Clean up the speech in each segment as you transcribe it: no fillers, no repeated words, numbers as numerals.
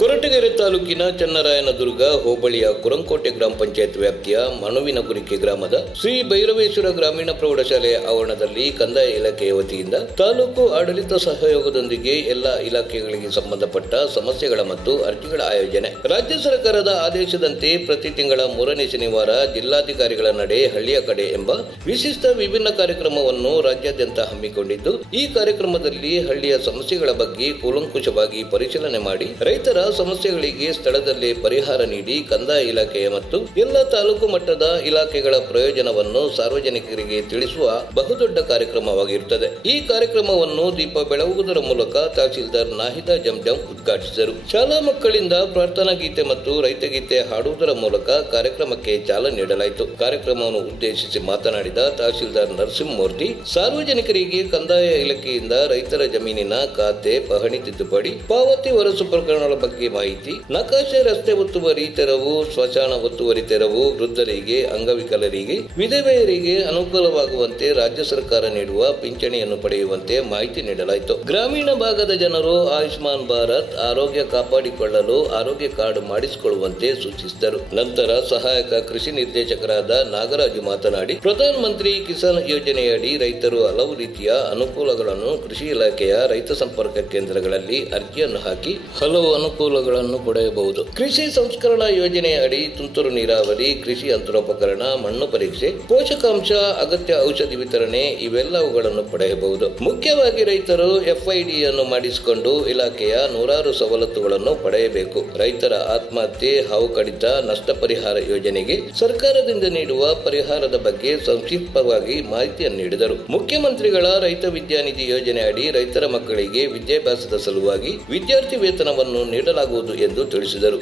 ಕೊರಟಗೆರೆ ತಾಲೂಕಿನ ಚನ್ನರಾಯನದುರ್ಗ ಹೋಬಳಿಯ ಕುರಂಕೋಟೆ ಗ್ರಾಮ ಪಂಚಾಯತ್ ವ್ಯಾಪ್ತಿಯ ಮನುವಿನಗುರಿಕೆ ಗ್ರಾಮದ ಶ್ರೀ ಭೈರವೇಶ್ವರ ಗ್ರಾಮೀಣ ಪ್ರೌಢಶಾಲೆಯ ಆವರಣದಲ್ಲಿ ಕಂದಾಯ ಇಲಾಖೆಯ ವತಿಯಿಂದ ತಾಲೂಕು ಆಡಳಿತ ಸಹಯೋಗದೊಂದಿಗೆ ಎಲ್ಲ ಇಲಾಖೆಗಳಿಗೆ ಸಂಬಂಧಪಟ್ಟ ಸಮಸ್ಯೆಗಳ ಮತ್ತು ಅರ್ಜಿಗಳ ಆಯೋಜನೆ. ರಾಜ್ಯ ಸರ್ಕಾರದ ಆದೇಶದಂತೆ ಪ್ರತಿ ತಿಂಗಳ 3ನೇ ಶನಿವಾರ ಜಿಲ್ಲಾಧಿಕಾರಿಗಳ ನಡೆ ಹಳ್ಳಿಯ ಕಡೆ ಎಂಬ ವಿಶಿಷ್ಟ ವಿಭಿನ್ನ ಕಾರ್ಯಕ್ರಮವನ್ನು ರಾಜ್ಯಾದ್ಯಂತ ಹಮ್ಮಿಕೊಂಡಿದ್ದು, ಈ ಕಾರ್ಯಕ್ರಮದಲ್ಲಿ ಹಳ್ಳಿಯ ಸಮಸ್ಯೆಗಳ ಬಗ್ಗೆ ಕೂಲಂಕುಷವಾಗಿ ಪರಿಶೀಲನೆ ಮಾಡಿ ರೈತರ ಸಮಸ್ಯೆಗಳಿಗೆ ಸ್ಥಳದಲ್ಲೇ ಪರಿಹಾರ ನೀಡಿ ಕಂದಾಯ ಇಲಾಖೆಯ ಮತ್ತು ಎಲ್ಲ ತಾಲೂಕು ಮಟ್ಟದ ಇಲಾಖೆಗಳ ಪ್ರಯೋಜನವನ್ನು ಸಾರ್ವಜನಿಕರಿಗೆ ತಿಳಿಸುವ ಬಹುದೊಡ್ಡ ಕಾರ್ಯಕ್ರಮವಾಗಿರುತ್ತದೆ. ಈ ಕಾರ್ಯಕ್ರಮವನ್ನು ದೀಪ ಬೆಳಗುವುದರ ಮೂಲಕ ತಹಶೀಲ್ದಾರ್ ನಾಹಿದಾ ಜಂಜಂ ಉದ್ಘಾಟಿಸಿದರು. ಶಾಲಾ ಮಕ್ಕಳಿಂದ ಪ್ರಾರ್ಥನಾ ಗೀತೆ ಮತ್ತು ರೈತಗೀತೆ ಹಾಡುವುದರ ಮೂಲಕ ಕಾರ್ಯಕ್ರಮಕ್ಕೆ ಚಾಲನೆ ನೀಡಲಾಯಿತು. ಕಾರ್ಯಕ್ರಮವನ್ನು ಉದ್ದೇಶಿಸಿ ಮಾತನಾಡಿದ ತಹಶೀಲ್ದಾರ್ ನರಸಿಂಹಮೂರ್ತಿ, ಸಾರ್ವಜನಿಕರಿಗೆ ಕಂದಾಯ ಇಲಾಖೆಯಿಂದ ರೈತರ ಜಮೀನಿನ ಖಾತೆ, ಪಹಣಿ ತಿದ್ದುಪಡಿ, ಪಾವತಿ ಹೊರಸು ಪ್ರಕರಣಗಳ ಬಗ್ಗೆ ಮಾಹಿತಿ, ನಕಾಶೆ, ರಸ್ತೆ ಒತ್ತುವರಿ ತೆರವು, ಸ್ಮಶಾನ ಒತ್ತುವರಿ ತೆರವು, ವೃದ್ಧರಿಗೆ, ಅಂಗವಿಕಲರಿಗೆ, ವಿಧವೆಯರಿಗೆ ಅನುಕೂಲವಾಗುವಂತೆ ರಾಜ್ಯ ಸರ್ಕಾರ ನೀಡುವ ಪಿಂಚಣಿಯನ್ನು ಪಡೆಯುವಂತೆ ಮಾಹಿತಿ ನೀಡಲಾಯಿತು. ಗ್ರಾಮೀಣ ಭಾಗದ ಜನರು ಆಯುಷ್ಮಾನ್ ಭಾರತ್ ಆರೋಗ್ಯ ಕಾಪಾಡಿಕೊಳ್ಳಲು ಆರೋಗ್ಯ ಕಾರ್ಡ್ ಮಾಡಿಸಿಕೊಳ್ಳುವಂತೆ ಸೂಚಿಸಿದರು. ನಂತರ ಸಹಾಯಕ ಕೃಷಿ ನಿರ್ದೇಶಕರಾದ ನಾಗರಾಜು ಮಾತನಾಡಿ, ಪ್ರಧಾನ ಮಂತ್ರಿ ಕಿಸಾನ್ ಯೋಜನೆಯಡಿ ರೈತರು ಹಲವು ರೀತಿಯ ಅನುಕೂಲಗಳನ್ನು ಕೃಷಿ ಇಲಾಖೆಯ ರೈತ ಸಂಪರ್ಕ ಕೇಂದ್ರಗಳಲ್ಲಿ ಅರ್ಜಿಯನ್ನು ಹಾಕಿ ಹಲವು ಅನುಕೂಲಗಳನ್ನು ಪಡೆಯಬಹುದು. ಕೃಷಿ ಸಂಸ್ಕರಣಾ ಯೋಜನೆಯ ಅಡಿ ತುಂತುರು ನೀರಾವರಿ, ಕೃಷಿ ಯಂತ್ರೋಪಕರಣ, ಮಣ್ಣು ಪರೀಕ್ಷೆ, ಪೋಷಕಾಂಶ, ಅಗತ್ಯ ಔಷಧಿ ವಿತರಣೆ ಇವೆಲ್ಲವುಗಳನ್ನು ಪಡೆಯಬಹುದು. ಮುಖ್ಯವಾಗಿ ರೈತರು FIDಯನ್ನು ಮಾಡಿಸಿಕೊಂಡು ಇಲಾಖೆಯ ನೂರಾರು ಸವಲತ್ತುಗಳನ್ನು ಪಡೆಯಬೇಕು. ರೈತರ ಆತ್ಮಹತ್ಯೆ, ಹಾವು ಕಡಿತ, ನಷ್ಟ ಪರಿಹಾರ ಯೋಜನೆಗೆ ಸರ್ಕಾರದಿಂದ ನೀಡುವ ಪರಿಹಾರದ ಬಗ್ಗೆ ಸಂಕ್ಷಿಪ್ತವಾಗಿ ಮಾಹಿತಿಯನ್ನು ನೀಡಿದರು. ಮುಖ್ಯಮಂತ್ರಿಗಳ ರೈತ ವಿದ್ಯಾನಿಧಿ ಯೋಜನೆ ಅಡಿ ರೈತರ ಮಕ್ಕಳಿಗೆ ವಿದ್ಯಾಭ್ಯಾಸದ ಸಲುವಾಗಿ ವಿದ್ಯಾರ್ಥಿ ವೇತನವನ್ನು ನೀಡಲಾಗುವುದು ಎಂದು ತಿಳಿಸಿದರು.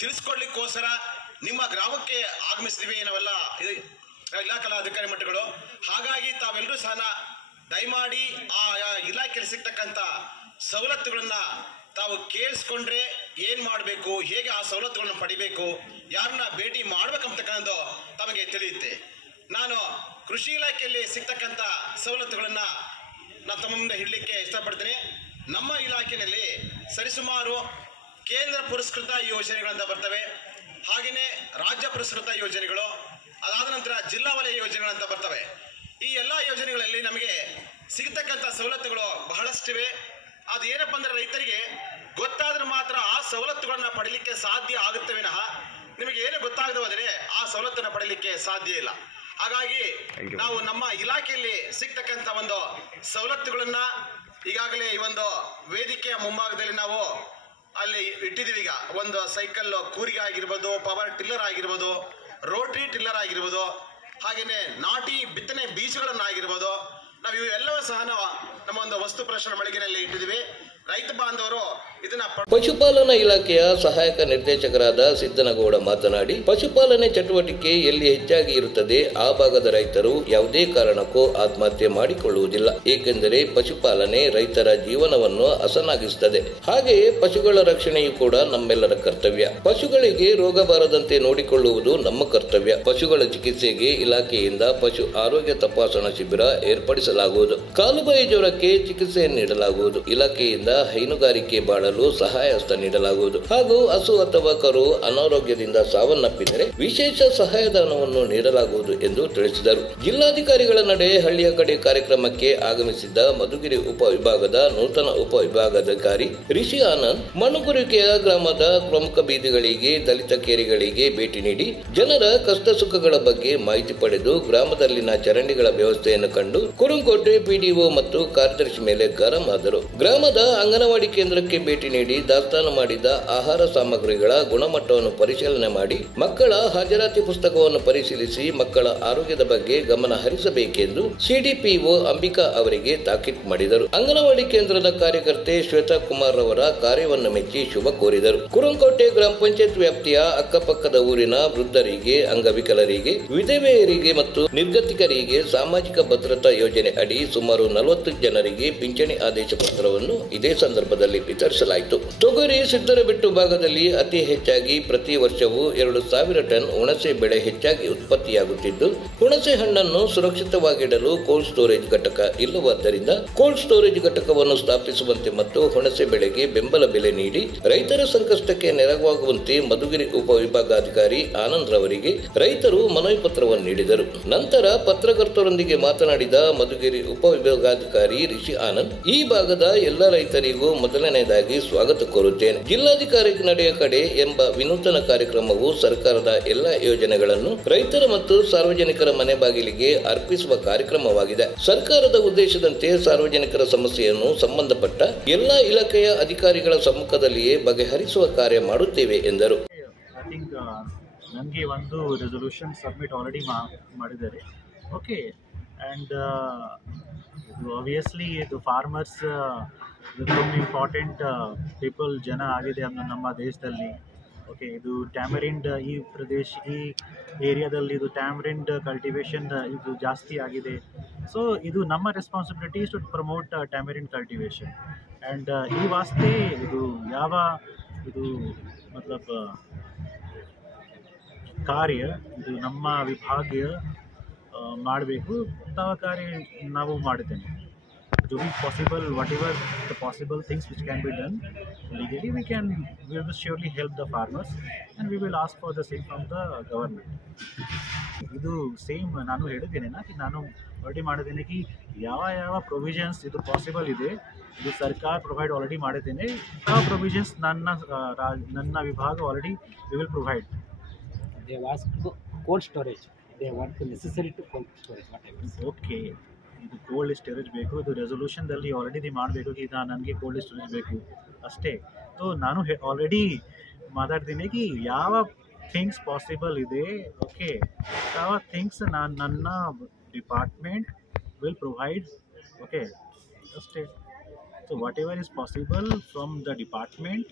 ತಿಳಿಸಿಕೊಳ್ಳಿಕ್ಕೋಸ್ಕರ ನಿಮ್ಮ ಗ್ರಾಮಕ್ಕೆ ಆಗಮಿಸ್ತೀವಿ ನಾವೆಲ್ಲ ಇಲಾಖಾ ಅಧಿಕಾರಿ ಮಟ್ಟಗಳು. ಹಾಗಾಗಿ ತಾವೆಲ್ಲರೂ ಸಹ ದಯಮಾಡಿ ಆ ಇಲಾಖೆಯಲ್ಲಿ ಸಿಗ್ತಕ್ಕಂಥ ಸವಲತ್ತುಗಳನ್ನ ತಾವು ಕೇಳಿಸ್ಕೊಂಡ್ರೆ ಏನ್ ಮಾಡಬೇಕು, ಹೇಗೆ ಆ ಸವಲತ್ತುಗಳನ್ನ ಪಡಿಬೇಕು, ಯಾರನ್ನ ಭೇಟಿ ಮಾಡ್ಬೇಕಂತಕ್ಕಂಥದ್ದು ತಮಗೆ ತಿಳಿಯುತ್ತೆ. ನಾನು ಕೃಷಿ ಇಲಾಖೆಯಲ್ಲಿ ಸಿಗ್ತಕ್ಕಂಥ ಸವಲತ್ತುಗಳನ್ನ ನಾನು ತಮ್ಮ ಮುಂದೆ ಹಿಡಲಿಕ್ಕೆ ಇಷ್ಟಪಡ್ತೀನಿ. ನಮ್ಮ ಇಲಾಖೆಯಲ್ಲಿ ಸರಿಸುಮಾರು ಕೇಂದ್ರ ಪುರಸ್ಕೃತ ಯೋಜನೆಗಳಂತ ಬರ್ತವೆ, ಹಾಗೆಯೇ ರಾಜ್ಯ ಪುರಸ್ಕೃತ ಯೋಜನೆಗಳು, ಅದಾದ ನಂತರ ಜಿಲ್ಲಾ ವಲಯ ಯೋಜನೆಗಳಂತ ಬರ್ತವೆ. ಈ ಎಲ್ಲ ಯೋಜನೆಗಳಲ್ಲಿ ನಮಗೆ ಸಿಗತಕ್ಕಂಥ ಸವಲತ್ತುಗಳು ಬಹಳಷ್ಟಿವೆ. ಅದು ಏನಪ್ಪ ಅಂದ್ರೆ ರೈತರಿಗೆ ಗೊತ್ತಾದ್ರೆ ಮಾತ್ರ ಆ ಸವಲತ್ತುಗಳನ್ನ ಪಡೀಲಿಕ್ಕೆ ಸಾಧ್ಯ ಆಗುತ್ತೆ ವಿನಃ ನಿಮಗೆ ಏನು ಗೊತ್ತಾಗದೆ ಹೋದರೆ ಆ ಸವಲತ್ತನ್ನ ಪಡೀಲಿಕ್ಕೆ ಸಾಧ್ಯ ಇಲ್ಲ. ಹಾಗಾಗಿ ನಾವು ನಮ್ಮ ಇಲಾಖೆಯಲ್ಲಿ ಸಿಗ್ತಕ್ಕಂಥ ಒಂದು ಸವಲತ್ತುಗಳನ್ನ ಈಗಾಗಲೇ ಈ ಒಂದು ವೇದಿಕೆಯ ಮುಂಭಾಗದಲ್ಲಿ ನಾವು ಅಲ್ಲಿ ಇಟ್ಟಿದ್ದೀವಿ. ಈಗ ಒಂದು ಸೈಕಲ್ ಕೂರಿಗೆ ಆಗಿರ್ಬೋದು, ಪವರ್ ಟಿಲ್ಲರ್ ಆಗಿರ್ಬೋದು, ರೋಟರಿ ಟಿಲ್ಲರ್ ಆಗಿರ್ಬೋದು, ಹಾಗೇನೆ ನಾಟಿ ಬಿತ್ತನೆ ಬೀಜಗಳನ್ನಾಗಿರ್ಬೋದು, ನಾವು ಇವೆಲ್ಲವೂ ಸಹ ನಮ್ಮ ಒಂದು ವಸ್ತು ಪ್ರದರ್ಶನ ಮಳಿಗೆನಲ್ಲಿ ಇಟ್ಟಿದ್ದೀವಿ. ರೈತ ಬಾಂಧವರು ಇದನ್ನ ಪಶುಪಾಲನಾ ಇಲಾಖೆಯ ಸಹಾಯಕ ನಿರ್ದೇಶಕರಾದ ಸಿದ್ದನಗೌಡ ಮಾತನಾಡಿ, ಪಶುಪಾಲನೆ ಚಟುವಟಿಕೆ ಎಲ್ಲಿ ಹೆಚ್ಚಾಗಿ ಇರುತ್ತದೆ ಆ ಭಾಗದ ರೈತರು ಯಾವುದೇ ಕಾರಣಕ್ಕೂ ಆತ್ಮಹತ್ಯೆ ಮಾಡಿಕೊಳ್ಳುವುದಿಲ್ಲ. ಏಕೆಂದರೆ ಪಶುಪಾಲನೆ ರೈತರ ಜೀವನವನ್ನು ಹಸನಾಗಿಸುತ್ತದೆ. ಹಾಗೆಯೇ ಪಶುಗಳ ರಕ್ಷಣೆಯೂ ಕೂಡ ನಮ್ಮೆಲ್ಲರ ಕರ್ತವ್ಯ. ಪಶುಗಳಿಗೆ ರೋಗ ಬಾರದಂತೆ ನೋಡಿಕೊಳ್ಳುವುದು ನಮ್ಮ ಕರ್ತವ್ಯ. ಪಶುಗಳ ಚಿಕಿತ್ಸೆಗೆ ಇಲಾಖೆಯಿಂದ ಪಶು ಆರೋಗ್ಯ ತಪಾಸಣಾ ಶಿಬಿರ ಏರ್ಪಡಿಸಲಾಗುವುದು. ಕಾಲುಬಾಯಿ ಜ್ವರಕ್ಕೆ ಚಿಕಿತ್ಸೆ ನೀಡಲಾಗುವುದು. ಇಲಾಖೆಯಿಂದ ಹೈನುಗಾರಿಕೆ ಮಾಡಲು ಸಹಾಯ ಹಸ್ತ ನೀಡಲಾಗುವುದು. ಹಾಗೂ ಹಸು ಅಥವಾ ಕರು ಅನಾರೋಗ್ಯದಿಂದ ಸಾವನ್ನಪ್ಪಿದರೆ ವಿಶೇಷ ಸಹಾಯಧನವನ್ನು ನೀಡಲಾಗುವುದು ಎಂದು ತಿಳಿಸಿದರು. ಜಿಲ್ಲಾಧಿಕಾರಿಗಳ ನಡೆ ಹಳ್ಳಿಯ ಕಡೆ ಕಾರ್ಯಕ್ರಮಕ್ಕೆ ಆಗಮಿಸಿದ್ದ ಮಧುಗಿರಿ ಉಪವಿಭಾಗದ ನೂತನ ಉಪವಿಭಾಗಾಧಿಕಾರಿ ರಿಷಿ ಆನಂದ್ ಮನುಗುರಿಕೆಯ ಗ್ರಾಮದ ಪ್ರಮುಖ ಬೀದಿಗಳಿಗೆ, ದಲಿತ ಕೇರಿಗಳಿಗೆ ಭೇಟಿ ನೀಡಿ ಜನರ ಕಷ್ಟ ಸುಖಗಳ ಬಗ್ಗೆ ಮಾಹಿತಿ ಪಡೆದು ಗ್ರಾಮದಲ್ಲಿನ ಚರಂಡಿಗಳ ವ್ಯವಸ್ಥೆಯನ್ನು ಕಂಡು ಕುರುಂಕೋಟೆ PDO ಮತ್ತು ಕಾರ್ಯದರ್ಶಿ ಮೇಲೆ ಗರಂ ಆದರು. ಗ್ರಾಮದ ಅಂಗನವಾಡಿ ಕೇಂದ್ರಕ್ಕೆ ಭೇಟಿ ನೀಡಿ ದಾಸ್ತಾನು ಮಾಡಿದ ಆಹಾರ ಸಾಮಗ್ರಿಗಳ ಗುಣಮಟ್ಟವನ್ನು ಪರಿಶೀಲನೆ ಮಾಡಿ ಮಕ್ಕಳ ಹಾಜರಾತಿ ಪುಸ್ತಕವನ್ನು ಪರಿಶೀಲಿಸಿ ಮಕ್ಕಳ ಆರೋಗ್ಯದ ಬಗ್ಗೆ ಗಮನ ಹರಿಸಬೇಕೆಂದು CDPO ಅಂಬಿಕಾ ಅವರಿಗೆ ತಾಕೀತು ಮಾಡಿದರು. ಅಂಗನವಾಡಿ ಕೇಂದ್ರದ ಕಾರ್ಯಕರ್ತೆ ಶ್ವೇತಾ ಕುಮಾರ್ ಅವರ ಕಾರ್ಯವನ್ನು ಮೆಚ್ಚಿ ಶುಭ ಕೋರಿದರು. ಕುರುಂಕೋಟೆ ಗ್ರಾಮ ಪಂಚಾಯತ್ ವ್ಯಾಪ್ತಿಯ ಅಕ್ಕಪಕ್ಕದ ಊರಿನ ವೃದ್ಧರಿಗೆ, ಅಂಗವಿಕಲರಿಗೆ, ವಿಧವೆಯರಿಗೆ ಮತ್ತು ನಿರ್ಗತಿಕರಿಗೆ ಸಾಮಾಜಿಕ ಭದ್ರತಾ ಯೋಜನೆ ಅಡಿ ಸುಮಾರು 40 ಜನರಿಗೆ ಪಿಂಚಣಿ ಆದೇಶ ಪತ್ರವನ್ನು ಇದೇ ಸಂದರ್ಭದಲ್ಲಿ ವಿತರಿಸಲಾಗಿದೆ. ವಿತರಿಸಲಾಯಿತು. ತೊಗರಿ ಸಿದ್ದರಬೆಟ್ಟು ಭಾಗದಲ್ಲಿ ಅತಿ ಹೆಚ್ಚಾಗಿ ಪ್ರತಿ ವರ್ಷವೂ 2,000 ಟನ್ ಹುಣಸೆ ಬೆಳೆ ಹೆಚ್ಚಾಗಿ ಉತ್ಪತ್ತಿಯಾಗುತ್ತಿದ್ದು, ಹುಣಸೆ ಹಣ್ಣನ್ನು ಸುರಕ್ಷಿತವಾಗಿಡಲು ಕೋಲ್ಡ್ ಸ್ಟೋರೇಜ್ ಘಟಕ ಇಲ್ಲವಾದ್ದರಿಂದ ಕೋಲ್ಡ್ ಸ್ಟೋರೇಜ್ ಘಟಕವನ್ನು ಸ್ಥಾಪಿಸುವಂತೆ ಮತ್ತು ಹುಣಸೆ ಬೆಳೆಗೆ ಬೆಂಬಲ ಬೆಲೆ ನೀಡಿ ರೈತರ ಸಂಕಷ್ಟಕ್ಕೆ ನೆರವಾಗುವಂತೆ ಮಧುಗಿರಿ ಉಪವಿಭಾಗಾಧಿಕಾರಿ ಆನಂದ್ ರವರಿಗೆ ರೈತರು ಮನವಿ ಪತ್ರವನ್ನು ನೀಡಿದರು. ನಂತರ ಪತ್ರಕರ್ತರೊಂದಿಗೆ ಮಾತನಾಡಿದ ಮಧುಗಿರಿ ಉಪವಿಭಾಗಾಧಿಕಾರಿ ರಿಷಿ ಆನಂದ್, ಈ ಭಾಗದ ಎಲ್ಲ ರೈತರಿಗೂ ಮೊದಲನೆಯದಾಗಿ ಸ್ವಾಗತ ಕೋರುತ್ತೇನೆ. ಜಿಲ್ಲಾಧಿಕಾರಿ ನಡೆಯ ಕಡೆ ಎಂಬ ವಿನೂತನ ಕಾರ್ಯಕ್ರಮವು ಸರ್ಕಾರದ ಎಲ್ಲ ಯೋಜನೆಗಳನ್ನು ರೈತರ ಮತ್ತು ಸಾರ್ವಜನಿಕರ ಮನೆ ಬಾಗಿಲಿಗೆ ಅರ್ಪಿಸುವ ಕಾರ್ಯಕ್ರಮವಾಗಿದೆ. ಸರ್ಕಾರದ ಉದ್ದೇಶದಂತೆ ಸಾರ್ವಜನಿಕರ ಸಮಸ್ಯೆಯನ್ನು ಸಂಬಂಧಪಟ್ಟ ಎಲ್ಲಾ ಇಲಾಖೆಯ ಅಧಿಕಾರಿಗಳ ಸಮ್ಮುಖದಲ್ಲಿಯೇ ಬಗೆಹರಿಸುವ ಕಾರ್ಯ ಮಾಡುತ್ತೇವೆ ಎಂದರು. ನನಗೆ ಒಂದು ರೆಸೊಲ್ಯೂಷನ್ ಸಬ್ಮಿಟ್ ಆಲ್ರೆಡಿ ಮಾಡಿದ್ದಾರೆ. ಓಕೆ, ಆ್ಯಂಡ್ ಇದು ಆಬ್ವಿಯಸ್ಲಿ ಇದು ಫಾರ್ಮರ್ಸ್ ತುಂಬ ಇಂಪಾರ್ಟೆಂಟ್ ಪೀಪಲ್ ಜನ ಆಗಿದೆ ನಮ್ಮ ದೇಶದಲ್ಲಿ. ಓಕೆ, ಇದು ಟ್ಯಾಮರಿಂಡ್ ಈ ಏರಿಯಾದಲ್ಲಿ ಇದು ಟ್ಯಾಮರಿಂಡ್ ಕಲ್ಟಿವೇಷನ್ ಇದು ಜಾಸ್ತಿ ಆಗಿದೆ. ಸೊ ಇದು ನಮ್ಮ responsibility to promote tamarind cultivation. And ಈ ವಾಸ್ತೆ ಇದು ಮತ್ಲಬ್ ಕಾರ್ಯ ಇದು ನಮ್ಮ ವಿಭಾಗೀಯ ಮಾಡಬೇಕು. ಕಾರ್ಯ ನಾವು ಮಾಡುತ್ತೇನೆ. To be possible, whatever the possible things which can be done legally, we will surely help the farmers and we will ask for the same from the government. ಇದು ಸೇಮ್ ನಾನು ಹೇಳಿದ್ದೇನೆ ನಾನು ಆಲ್ರೆಡಿ ಮಾಡಿದ್ದೇನೆ ಕಿ ಯಾವ ಪ್ರೊವಿಷನ್ಸ್ ಇದು possible ಇದೆ ಇದು ಸರ್ಕಾರ ಪ್ರೊವೈಡ್ ಆಲ್ರೆಡಿ ಮಾಡಿದ್ದೇನೆ. ಆ ಪ್ರೊವಿಷನ್ಸ್ ನನ್ನ ವಿಭಾಗ already we will provide. They have asked cold storage. They want to necessary to cold storage. Okay, ಇದು ಕೋಲ್ಡ್ ಸ್ಟೋರೇಜ್ ಬೇಕು. ಇದು ರೆಸೊಲ್ಯೂಷನ್ದಲ್ಲಿ ಆಲ್ರೆಡಿ ಮಾಡಬೇಕು ಕಿ ನನಗೆ ಕೋಲ್ಡ್ ಸ್ಟೋರೇಜ್ ಬೇಕು ಅಷ್ಟೇ. ಸೊ ನಾನು ಆಲ್ರೆಡಿ ಮಾತಾಡ್ತೀನಿ ಕಿ ಯಾವ ಥಿಂಗ್ಸ್ ಪಾಸಿಬಲ್ ಇದೆ. ಓಕೆ, ಯಾವ ಥಿಂಗ್ಸ್ ನನ್ನ ಡಿಪಾರ್ಟ್ಮೆಂಟ್ ವಿಲ್ ಪ್ರೊವೈಡ್. ಓಕೆ, ಅಷ್ಟೇ. So what ever is possible from the department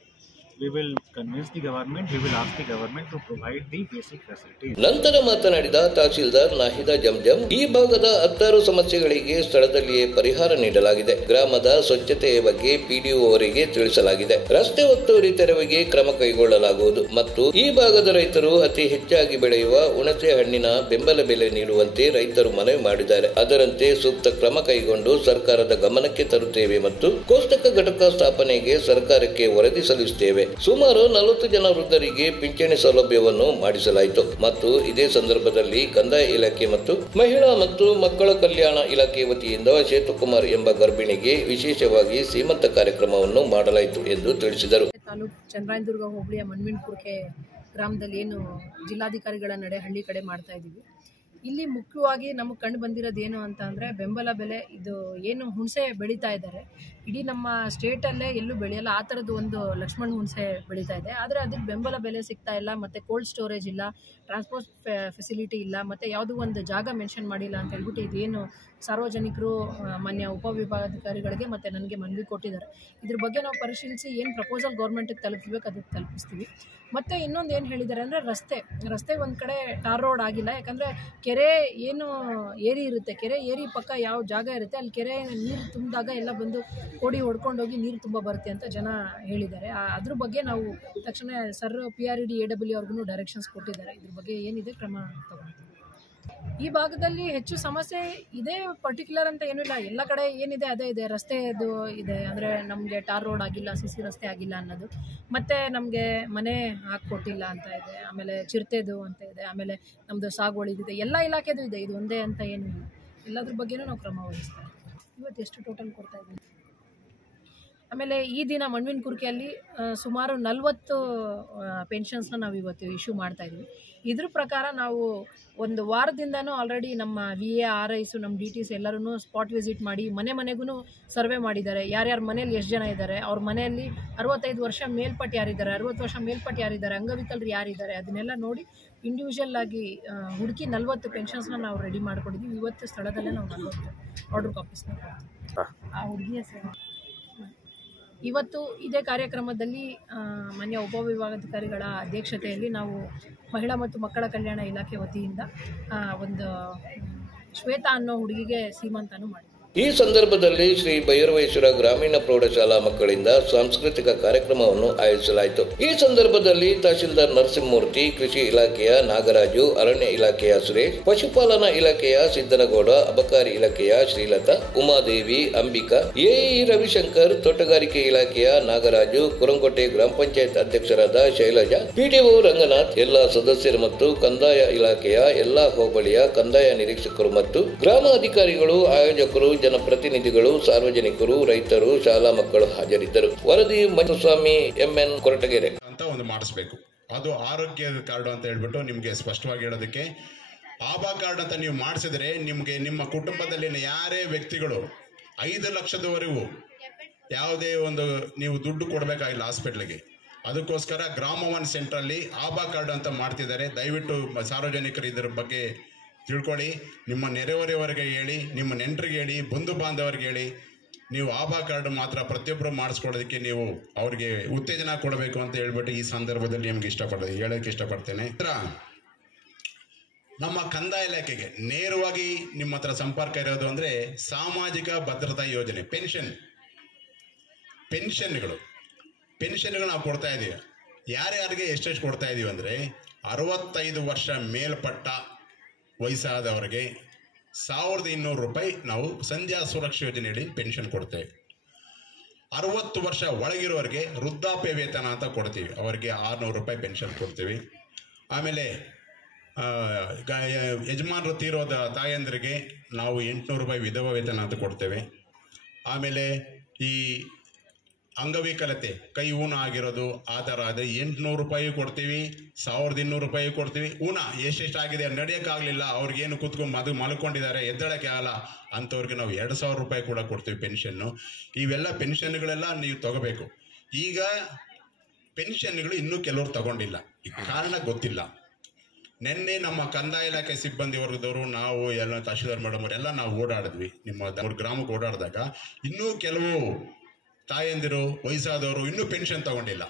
we will convince the government, we will ask the government to provide the basic facilities. ನಂತರ ಮಾತನಾಡಿದ ತಹಸೀಲ್ದಾರ್ ನಾಹಿದಾ ಜಂಜಂ, ಈ ಭಾಗದ 16 ಸಮಸ್ಯೆಗಳಿಗೆ ಸ್ಥಳದಲ್ಲಿಯೇ ಪರಿಹಾರ ನೀಡಲಾಗಿದೆ. ಗ್ರಾಮದ ಸ್ವಚ್ಛತೆಯ ಬಗ್ಗೆ ಪಿಡಿಒ ಅವರಿಗೆ ತಿಳಿಸಲಾಗಿದೆ. ರಸ್ತೆ ಒತ್ತುವರಿ ತೆರವಿಗೆ ಕ್ರಮ ಕೈಗೊಳ್ಳಲಾಗುವುದು ಮತ್ತು ಈ ಭಾಗದ ರೈತರು ಅತಿ ಹೆಚ್ಚಾಗಿ ಬೆಳೆಯುವ ಹುಣಸೆ ಹಣ್ಣಿನ ಬೆಂಬಲ ಬೆಲೆ ನೀಡುವಂತೆ ರೈತರು ಮನವಿ ಮಾಡಿದ್ದಾರೆ. ಅದರಂತೆ ಸೂಕ್ತ ಕ್ರಮ ಕೈಗೊಂಡು ಸರ್ಕಾರದ ಗಮನಕ್ಕೆ ತರುತ್ತೇವೆ ಮತ್ತು ಕೋಷ್ಟಕ ಘಟಕ ಸ್ಥಾಪನೆಗೆ ಸರ್ಕಾರಕ್ಕೆ ವರದಿ ಸಲ್ಲಿಸುತ್ತೇವೆ. ಸುಮಾರು 40 ಜನ ವೃದ್ಧರಿಗೆ ಪಿಂಚಣಿ ಸೌಲಭ್ಯವನ್ನು ಮಾಡಿಸಲಾಯಿತು ಮತ್ತು ಇದೇ ಸಂದರ್ಭದಲ್ಲಿ ಕಂದಾಯ ಇಲಾಖೆ ಮತ್ತು ಮಹಿಳಾ ಮತ್ತು ಮಕ್ಕಳ ಕಲ್ಯಾಣ ಇಲಾಖೆ ವತಿಯಿಂದ ಸೇತುಕುಮಾರ್ ಎಂಬ ಗರ್ಭಿಣಿಗೆ ವಿಶೇಷವಾಗಿ ಸೀಮಂತ ಕಾರ್ಯಕ್ರಮವನ್ನು ಮಾಡಲಾಯಿತು ಎಂದು ತಿಳಿಸಿದರು. ತಾಲೂಕು ಚಂದ್ರಾಯನದುರ್ಗ ಹೋಬಳಿಯ ಮನ್ವಿನಕುರ್ಕೆ ಗ್ರಾಮದಲ್ಲಿ ಏನು ಜಿಲ್ಲಾಧಿಕಾರಿಗಳ ನಡೆ ಹಳ್ಳಿ ಕಡೆ ಮಾಡ್ತಾ ಇದ್ದೀವಿ. ಇಲ್ಲಿ ಮುಖ್ಯವಾಗಿ ನಮಗೆ ಕಂಡು ಬಂದಿರೋದು ಏನು ಅಂತ ಅಂದರೆ ಬೆಂಬಲ ಬೆಲೆ. ಇದು ಏನು ಹುಣಸೆ ಬೆಳೀತಾ ಇದ್ದಾರೆ ಇಡೀ ನಮ್ಮ ಸ್ಟೇಟಲ್ಲೇ ಎಲ್ಲೂ ಬೆಳೆಯಲ್ಲ ಆ ಥರದ್ದು ಒಂದು ಲಕ್ಷ್ಮಣ್ ಹುಣಸೆ ಬೆಳೀತಾ ಇದೆ. ಆದರೆ ಅದಕ್ಕೆ ಬೆಂಬಲ ಬೆಲೆ ಸಿಗ್ತಾ ಇಲ್ಲ, ಮತ್ತು ಕೋಲ್ಡ್ ಸ್ಟೋರೇಜ್ ಇಲ್ಲ, ಟ್ರಾನ್ಸ್ಪೋರ್ಟ್ ಫೆಸಿಲಿಟಿ ಇಲ್ಲ, ಮತ್ತು ಯಾವುದೂ ಒಂದು ಜಾಗ ಮೆನ್ಷನ್ ಮಾಡಿಲ್ಲ ಅಂತ ಹೇಳ್ಬಿಟ್ಟು ಇದೇನು ಸಾರ್ವಜನಿಕರು ಮಾನ್ಯ ಉಪವಿಭಾಗಾಧಿಕಾರಿಗಳಿಗೆ ಮತ್ತು ನನಗೆ ಮನವಿ ಕೊಟ್ಟಿದ್ದಾರೆ. ಇದ್ರ ಬಗ್ಗೆ ನಾವು ಪರಿಶೀಲಿಸಿ ಏನು ಪ್ರಪೋಸಲ್ ಗೌರ್ಮೆಂಟಿಗೆ ತಲುಪಿಸ್ಬೇಕು ಅದಕ್ಕೆ ತಲುಪಿಸ್ತೀವಿ. ಮತ್ತು ಇನ್ನೊಂದು ಏನು ಹೇಳಿದ್ದಾರೆ ಅಂದರೆ ರಸ್ತೆ ಒಂದು ಕಡೆ ಟಾರ್ ರೋಡ್ ಆಗಿಲ್ಲ. ಯಾಕಂದರೆ ಕೆರೆ ಏನು ಏರಿ ಇರುತ್ತೆ, ಕೆರೆ ಏರಿ ಪಕ್ಕ ಯಾವ ಜಾಗ ಇರುತ್ತೆ ಅಲ್ಲಿ ಕೆರೆ ನೀರು ತುಂಬಿದಾಗ ಎಲ್ಲ ಬಂದು ಕೋಡಿ ಹೊಡ್ಕೊಂಡೋಗಿ ನೀರು ತುಂಬ ಬರುತ್ತೆ ಅಂತ ಜನ ಹೇಳಿದ್ದಾರೆ. ಅದ್ರ ಬಗ್ಗೆ ನಾವು ತಕ್ಷಣ ಸರ್ PRED AW ಅವ್ರಿಗೂ ಡೈರೆಕ್ಷನ್ಸ್ ಕೊಟ್ಟಿದ್ದಾರೆ. ಇದ್ರ ಬಗ್ಗೆ ಏನಿದೆ ಕ್ರಮ ತಗೊಳ್ತೀವಿ. ಈ ಭಾಗದಲ್ಲಿ ಹೆಚ್ಚು ಸಮಸ್ಯೆ ಇದೆ ಪರ್ಟಿಕ್ಯುಲರ್ ಅಂತ ಏನೂ ಇಲ್ಲ. ಎಲ್ಲ ಕಡೆ ಏನಿದೆ ಅದೇ ಇದೆ. ರಸ್ತೆದು ಇದೆ, ಅಂದರೆ ನಮಗೆ ಟಾರ್ ರೋಡ್ ಆಗಿಲ್ಲ, CC ರಸ್ತೆ ಆಗಿಲ್ಲ ಅನ್ನೋದು, ಮತ್ತು ನಮಗೆ ಮನೆ ಹಾಕ್ಕೊಟ್ಟಿಲ್ಲ ಅಂತ ಇದೆ, ಆಮೇಲೆ ಚಿರತೆದು ಅಂತ ಇದೆ, ಆಮೇಲೆ ನಮ್ಮದು ಸಾಗುವಳಿದಿದೆ, ಎಲ್ಲ ಇಲಾಖೆದು ಇದೆ. ಇದು ಒಂದೇ ಅಂತ ಏನೂ ಇಲ್ಲ. ಎಲ್ಲದ್ರ ಬಗ್ಗೆನೂ ನಾವು ಕ್ರಮ ವಹಿಸ್ತೀವಿ. ಇವತ್ತು ಎಷ್ಟು ಟೋಟಲ್ ಕೊಡ್ತಾ ಇದ್ದೀವಿ. ಆಮೇಲೆ ಈ ದಿನ ಮನ್ವಿನಕುರ್ಕೆಯಲ್ಲಿ ಸುಮಾರು 40 ಪೆನ್ಷನ್ಸ್ನ ನಾವು ಇವತ್ತು ಇಶ್ಯೂ ಮಾಡ್ತಾಯಿದ್ವಿ. ಇದ್ರ ಪ್ರಕಾರ ನಾವು ಒಂದು ವಾರದಿಂದನೂ ಆಲ್ರೆಡಿ ನಮ್ಮ VA RIs ನಮ್ಮ DTs ಎಲ್ಲರೂ ಸ್ಪಾಟ್ ವಿಸಿಟ್ ಮಾಡಿ ಮನೆಗೂ ಸರ್ವೆ ಮಾಡಿದ್ದಾರೆ. ಯಾರ್ಯಾರ ಮನೇಲಿ ಎಷ್ಟು ಜನ ಇದ್ದಾರೆ, ಅವ್ರ ಮನೆಯಲ್ಲಿ 65 ವರ್ಷ ಮೇಲ್ಪಟ್ಟು ಯಾರಿದ್ದಾರೆ, 60 ವರ್ಷ ಮೇಲ್ಪಟ್ಟು ಯಾರಿದ್ದಾರೆ, ಅಂಗವಿಕಲರು ಯಾರಿದ್ದಾರೆ ಅದನ್ನೆಲ್ಲ ನೋಡಿ ಇಂಡಿವಿಜುವಲ್ ಆಗಿ ಹುಡುಕಿ 40 ಪೆನ್ಷನ್ಸ್ನ ನಾವು ರೆಡಿ ಮಾಡ್ಕೊಂಡಿದ್ದೀವಿ. ಇವತ್ತು ಸ್ಥಳದಲ್ಲೇ ನಾವು 40 ಆರ್ಡರ್ ಕಾಪೀಸ್ನ ಆ ಹುಡುಗಿಯ ಸೇವೆ. ಇವತ್ತು ಇದೇ ಕಾರ್ಯಕ್ರಮದಲ್ಲಿ ಮಾನ್ಯ ಉಪವಿಭಾಗಾಧಿಕಾರಿಗಳ ಅಧ್ಯಕ್ಷತೆಯಲ್ಲಿ ನಾವು ಮಹಿಳಾ ಮತ್ತು ಮಕ್ಕಳ ಕಲ್ಯಾಣ ಇಲಾಖೆ ವತಿಯಿಂದ ಒಂದು ಶ್ವೇತಾ ಅನ್ನೋ ಹುಡುಗಿಗೆ ಸೀಮಂತನೂ ಮಾಡಿದ್ವಿ. ಈ ಸಂದರ್ಭದಲ್ಲಿ ಶ್ರೀ ಭೈರವೇಶ್ವರ ಗ್ರಾಮೀಣ ಪ್ರೌಢಶಾಲಾ ಮಕ್ಕಳಿಂದ ಸಾಂಸ್ಕೃತಿಕ ಕಾರ್ಯಕ್ರಮವನ್ನು ಆಯೋಜಿಸಲಾಯಿತು. ಈ ಸಂದರ್ಭದಲ್ಲಿ ತಹಶೀಲ್ದಾರ್ ನರಸಿಂಹಮೂರ್ತಿ, ಕೃಷಿ ಇಲಾಖೆಯ ನಾಗರಾಜು, ಅರಣ್ಯ ಇಲಾಖೆಯ ಸುರೇಶ್, ಪಶುಪಾಲನಾ ಇಲಾಖೆಯ ಸಿದ್ದನಗೌಡ, ಅಬಕಾರಿ ಇಲಾಖೆಯ ಶ್ರೀಲತಾ, ಉಮಾದೇವಿ, ಅಂಬಿಕಾ, ಎಇ ರವಿಶಂಕರ್, ತೋಟಗಾರಿಕೆ ಇಲಾಖೆಯ ನಾಗರಾಜು, ಕುರಂಕೋಟೆ ಗ್ರಾಮ ಪಂಚಾಯತ್ ಅಧ್ಯಕ್ಷರಾದ ಶೈಲಜಾ, ಪಿಡಿಒ ರಂಗನಾಥ್, ಎಲ್ಲಾ ಸದಸ್ಯರು ಮತ್ತು ಕಂದಾಯ ಇಲಾಖೆಯ ಎಲ್ಲಾ ಹೋಬಳಿಯ ಕಂದಾಯ ನಿರೀಕ್ಷಕರು ಮತ್ತು ಗ್ರಾಮ ಅಧಿಕಾರಿಗಳು, ಆಯೋಜಕರು, ಜನಪ್ರತಿನಿಧಿಗಳು, ಸಾರ್ವಜನಿಕರು, ರೈತರು, ಶಾಲಾ ಮಕ್ಕಳು ಹಾಜರಿದ್ದರು. ವರದಿ ಮಂಜುಸ್ವಾಮಿ, ಎಂಎನ್, ಕೊರಟಗೆರೆ ಅಂತ ಒಂದು ಮಾಡಿಸ್ಬೇಕು. ಅದು ಆರೋಗ್ಯ ಕಾರ್ಡ್ ಅಂತ ಹೇಳ್ಬಿಟ್ಟು ನಿಮಗೆ ಸ್ಪಷ್ಟವಾಗಿ ಹೇಳೋದಕ್ಕೆ, ಆಭಾ ಕಾರ್ಡ್ ಅಂತ ನೀವು ಮಾಡಿಸಿದ್ರೆ ನಿಮಗೆ ನಿಮ್ಮ ಕುಟುಂಬದಲ್ಲಿನ ಯಾರೇ ವ್ಯಕ್ತಿಗಳು 5 ಲಕ್ಷದವರೆಗೂ ಯಾವುದೇ ಒಂದು ನೀವು ದುಡ್ಡು ಕೊಡಬೇಕಾಗಿಲ್ಲ ಹಾಸ್ಪಿಟ್ಲಿಗೆ. ಅದಕ್ಕೋಸ್ಕರ ಗ್ರಾಮ ಒನ್ ಸೆಂಟ್ರಲ್ಲಿ ಆಭಾ ಕಾರ್ಡ್ ಅಂತ ಮಾಡ್ತಿದ್ದಾರೆ. ದಯವಿಟ್ಟು ಸಾರ್ವಜನಿಕರು ಇದರ ಬಗ್ಗೆ ತಿಳ್ಕೊಳ್ಳಿ. ನಿಮ್ಮ ನೆರೆಹೊರೆಯವರಿಗೆ ಹೇಳಿ, ನಿಮ್ಮ ನೆಂಟರಿಗೆ ಹೇಳಿ, ಬಂಧು ಬಾಂಧವರಿಗೆ ಹೇಳಿ. ನೀವು ಆಭಾ ಕಾರ್ಡ್ ಮಾತ್ರ ಪ್ರತಿಯೊಬ್ಬರು ಮಾಡಿಸ್ಕೊಡೋದಕ್ಕೆ ನೀವು ಅವರಿಗೆ ಉತ್ತೇಜನ ಕೊಡಬೇಕು ಅಂತ ಹೇಳ್ಬಿಟ್ಟು ಈ ಸಂದರ್ಭದಲ್ಲಿ ನಿಮ್ಗೆ ಹೇಳೋಕ್ಕೆ ಇಷ್ಟಪಡ್ತೇನೆ. ನಮ್ಮ ಕಂದಾಯ ಇಲಾಖೆಗೆ ನೇರವಾಗಿ ನಿಮ್ಮ ಹತ್ರ ಸಂಪರ್ಕ ಇರೋದು ಅಂದರೆ ಸಾಮಾಜಿಕ ಭದ್ರತಾ ಯೋಜನೆ, ಪೆನ್ಷನ್ಗಳು ನಾವು ಕೊಡ್ತಾ ಇದ್ದೀವಿ. ಯಾರ್ಯಾರಿಗೆ ಎಷ್ಟೆಷ್ಟು ಕೊಡ್ತಾ ಇದ್ದೀವಿ ಅಂದರೆ 65 ವರ್ಷ ಮೇಲ್ಪಟ್ಟ ವಯಸ್ಸಾದವರಿಗೆ 1200 ರೂಪಾಯಿ ನಾವು ಸಂಧ್ಯಾ ಸುರಕ್ಷಾ ಯೋಜನೆಯಲ್ಲಿ ಪೆನ್ಷನ್ ಕೊಡ್ತೇವೆ. 60 ವರ್ಷ ಒಳಗಿರೋರಿಗೆ ವೃದ್ಧಾಪ್ಯ ವೇತನ ಅಂತ ಕೊಡ್ತೀವಿ, ಅವರಿಗೆ 600 ರೂಪಾಯಿ ಪೆನ್ಷನ್ ಕೊಡ್ತೀವಿ. ಆಮೇಲೆ ಯಜಮಾನರು ತೀರೋದ ತಾಯಂದರಿಗೆ ನಾವು 800 ರೂಪಾಯಿ ವಿಧವಾ ವೇತನ ಅಂತ ಕೊಡ್ತೇವೆ. ಆಮೇಲೆ ಈ ಅಂಗವಿಕಲತೆ, ಕೈ ಊನ ಆಗಿರೋದು ಆ ಥರ ಆದರೆ 800 ರೂಪಾಯಿ ಕೊಡ್ತೀವಿ, 1200 ರೂಪಾಯಿ ಕೊಡ್ತೀವಿ. ಊನ ಎಷ್ಟೆಷ್ಟಾಗಿದೆ, ನಡೆಯೋಕ್ಕಾಗಲಿಲ್ಲ, ಅವ್ರಿಗೇನು ಕೂತ್ಕೊಂಡು ಮಲ್ಕೊಂಡಿದ್ದಾರೆ, ಎದ್ದೇಳಕ್ಕೆ ಆಗಲ್ಲ ಅಂಥವ್ರಿಗೆ ನಾವು 2000 ರೂಪಾಯಿ ಕೂಡ ಕೊಡ್ತೀವಿ ಪೆನ್ಷನ್ನು. ಇವೆಲ್ಲ ಪೆನ್ಷನ್ಗಳೆಲ್ಲ ನೀವು ತಗೋಬೇಕು. ಈಗ ಪೆನ್ಷನ್ಗಳು ಇನ್ನೂ ಕೆಲವರು ತಗೊಂಡಿಲ್ಲ, ಈ ಕಾರಣ ಗೊತ್ತಿಲ್ಲ. ನಿನ್ನೆ ನಮ್ಮ ಕಂದಾಯ ಇಲಾಖೆ ಸಿಬ್ಬಂದಿ ವರ್ಗದವರು, ನಾವು ಎಲ್ಲ ತಹಶೀಲ್ದಾರ್ ಮೇಡಮ್ ಅವರೆಲ್ಲ ನಾವು ಓಡಾಡಿದ್ವಿ. ನಿಮ್ಮ ಗ್ರಾಮಕ್ಕೆ ಓಡಾಡಿದಾಗ ಇನ್ನೂ ಕೆಲವು ತಾಯಂದಿರು, ವಯಸ್ಸಾದವರು ಇನ್ನೂ ಪೆನ್ಷನ್ ತಗೊಂಡಿಲ್ಲ.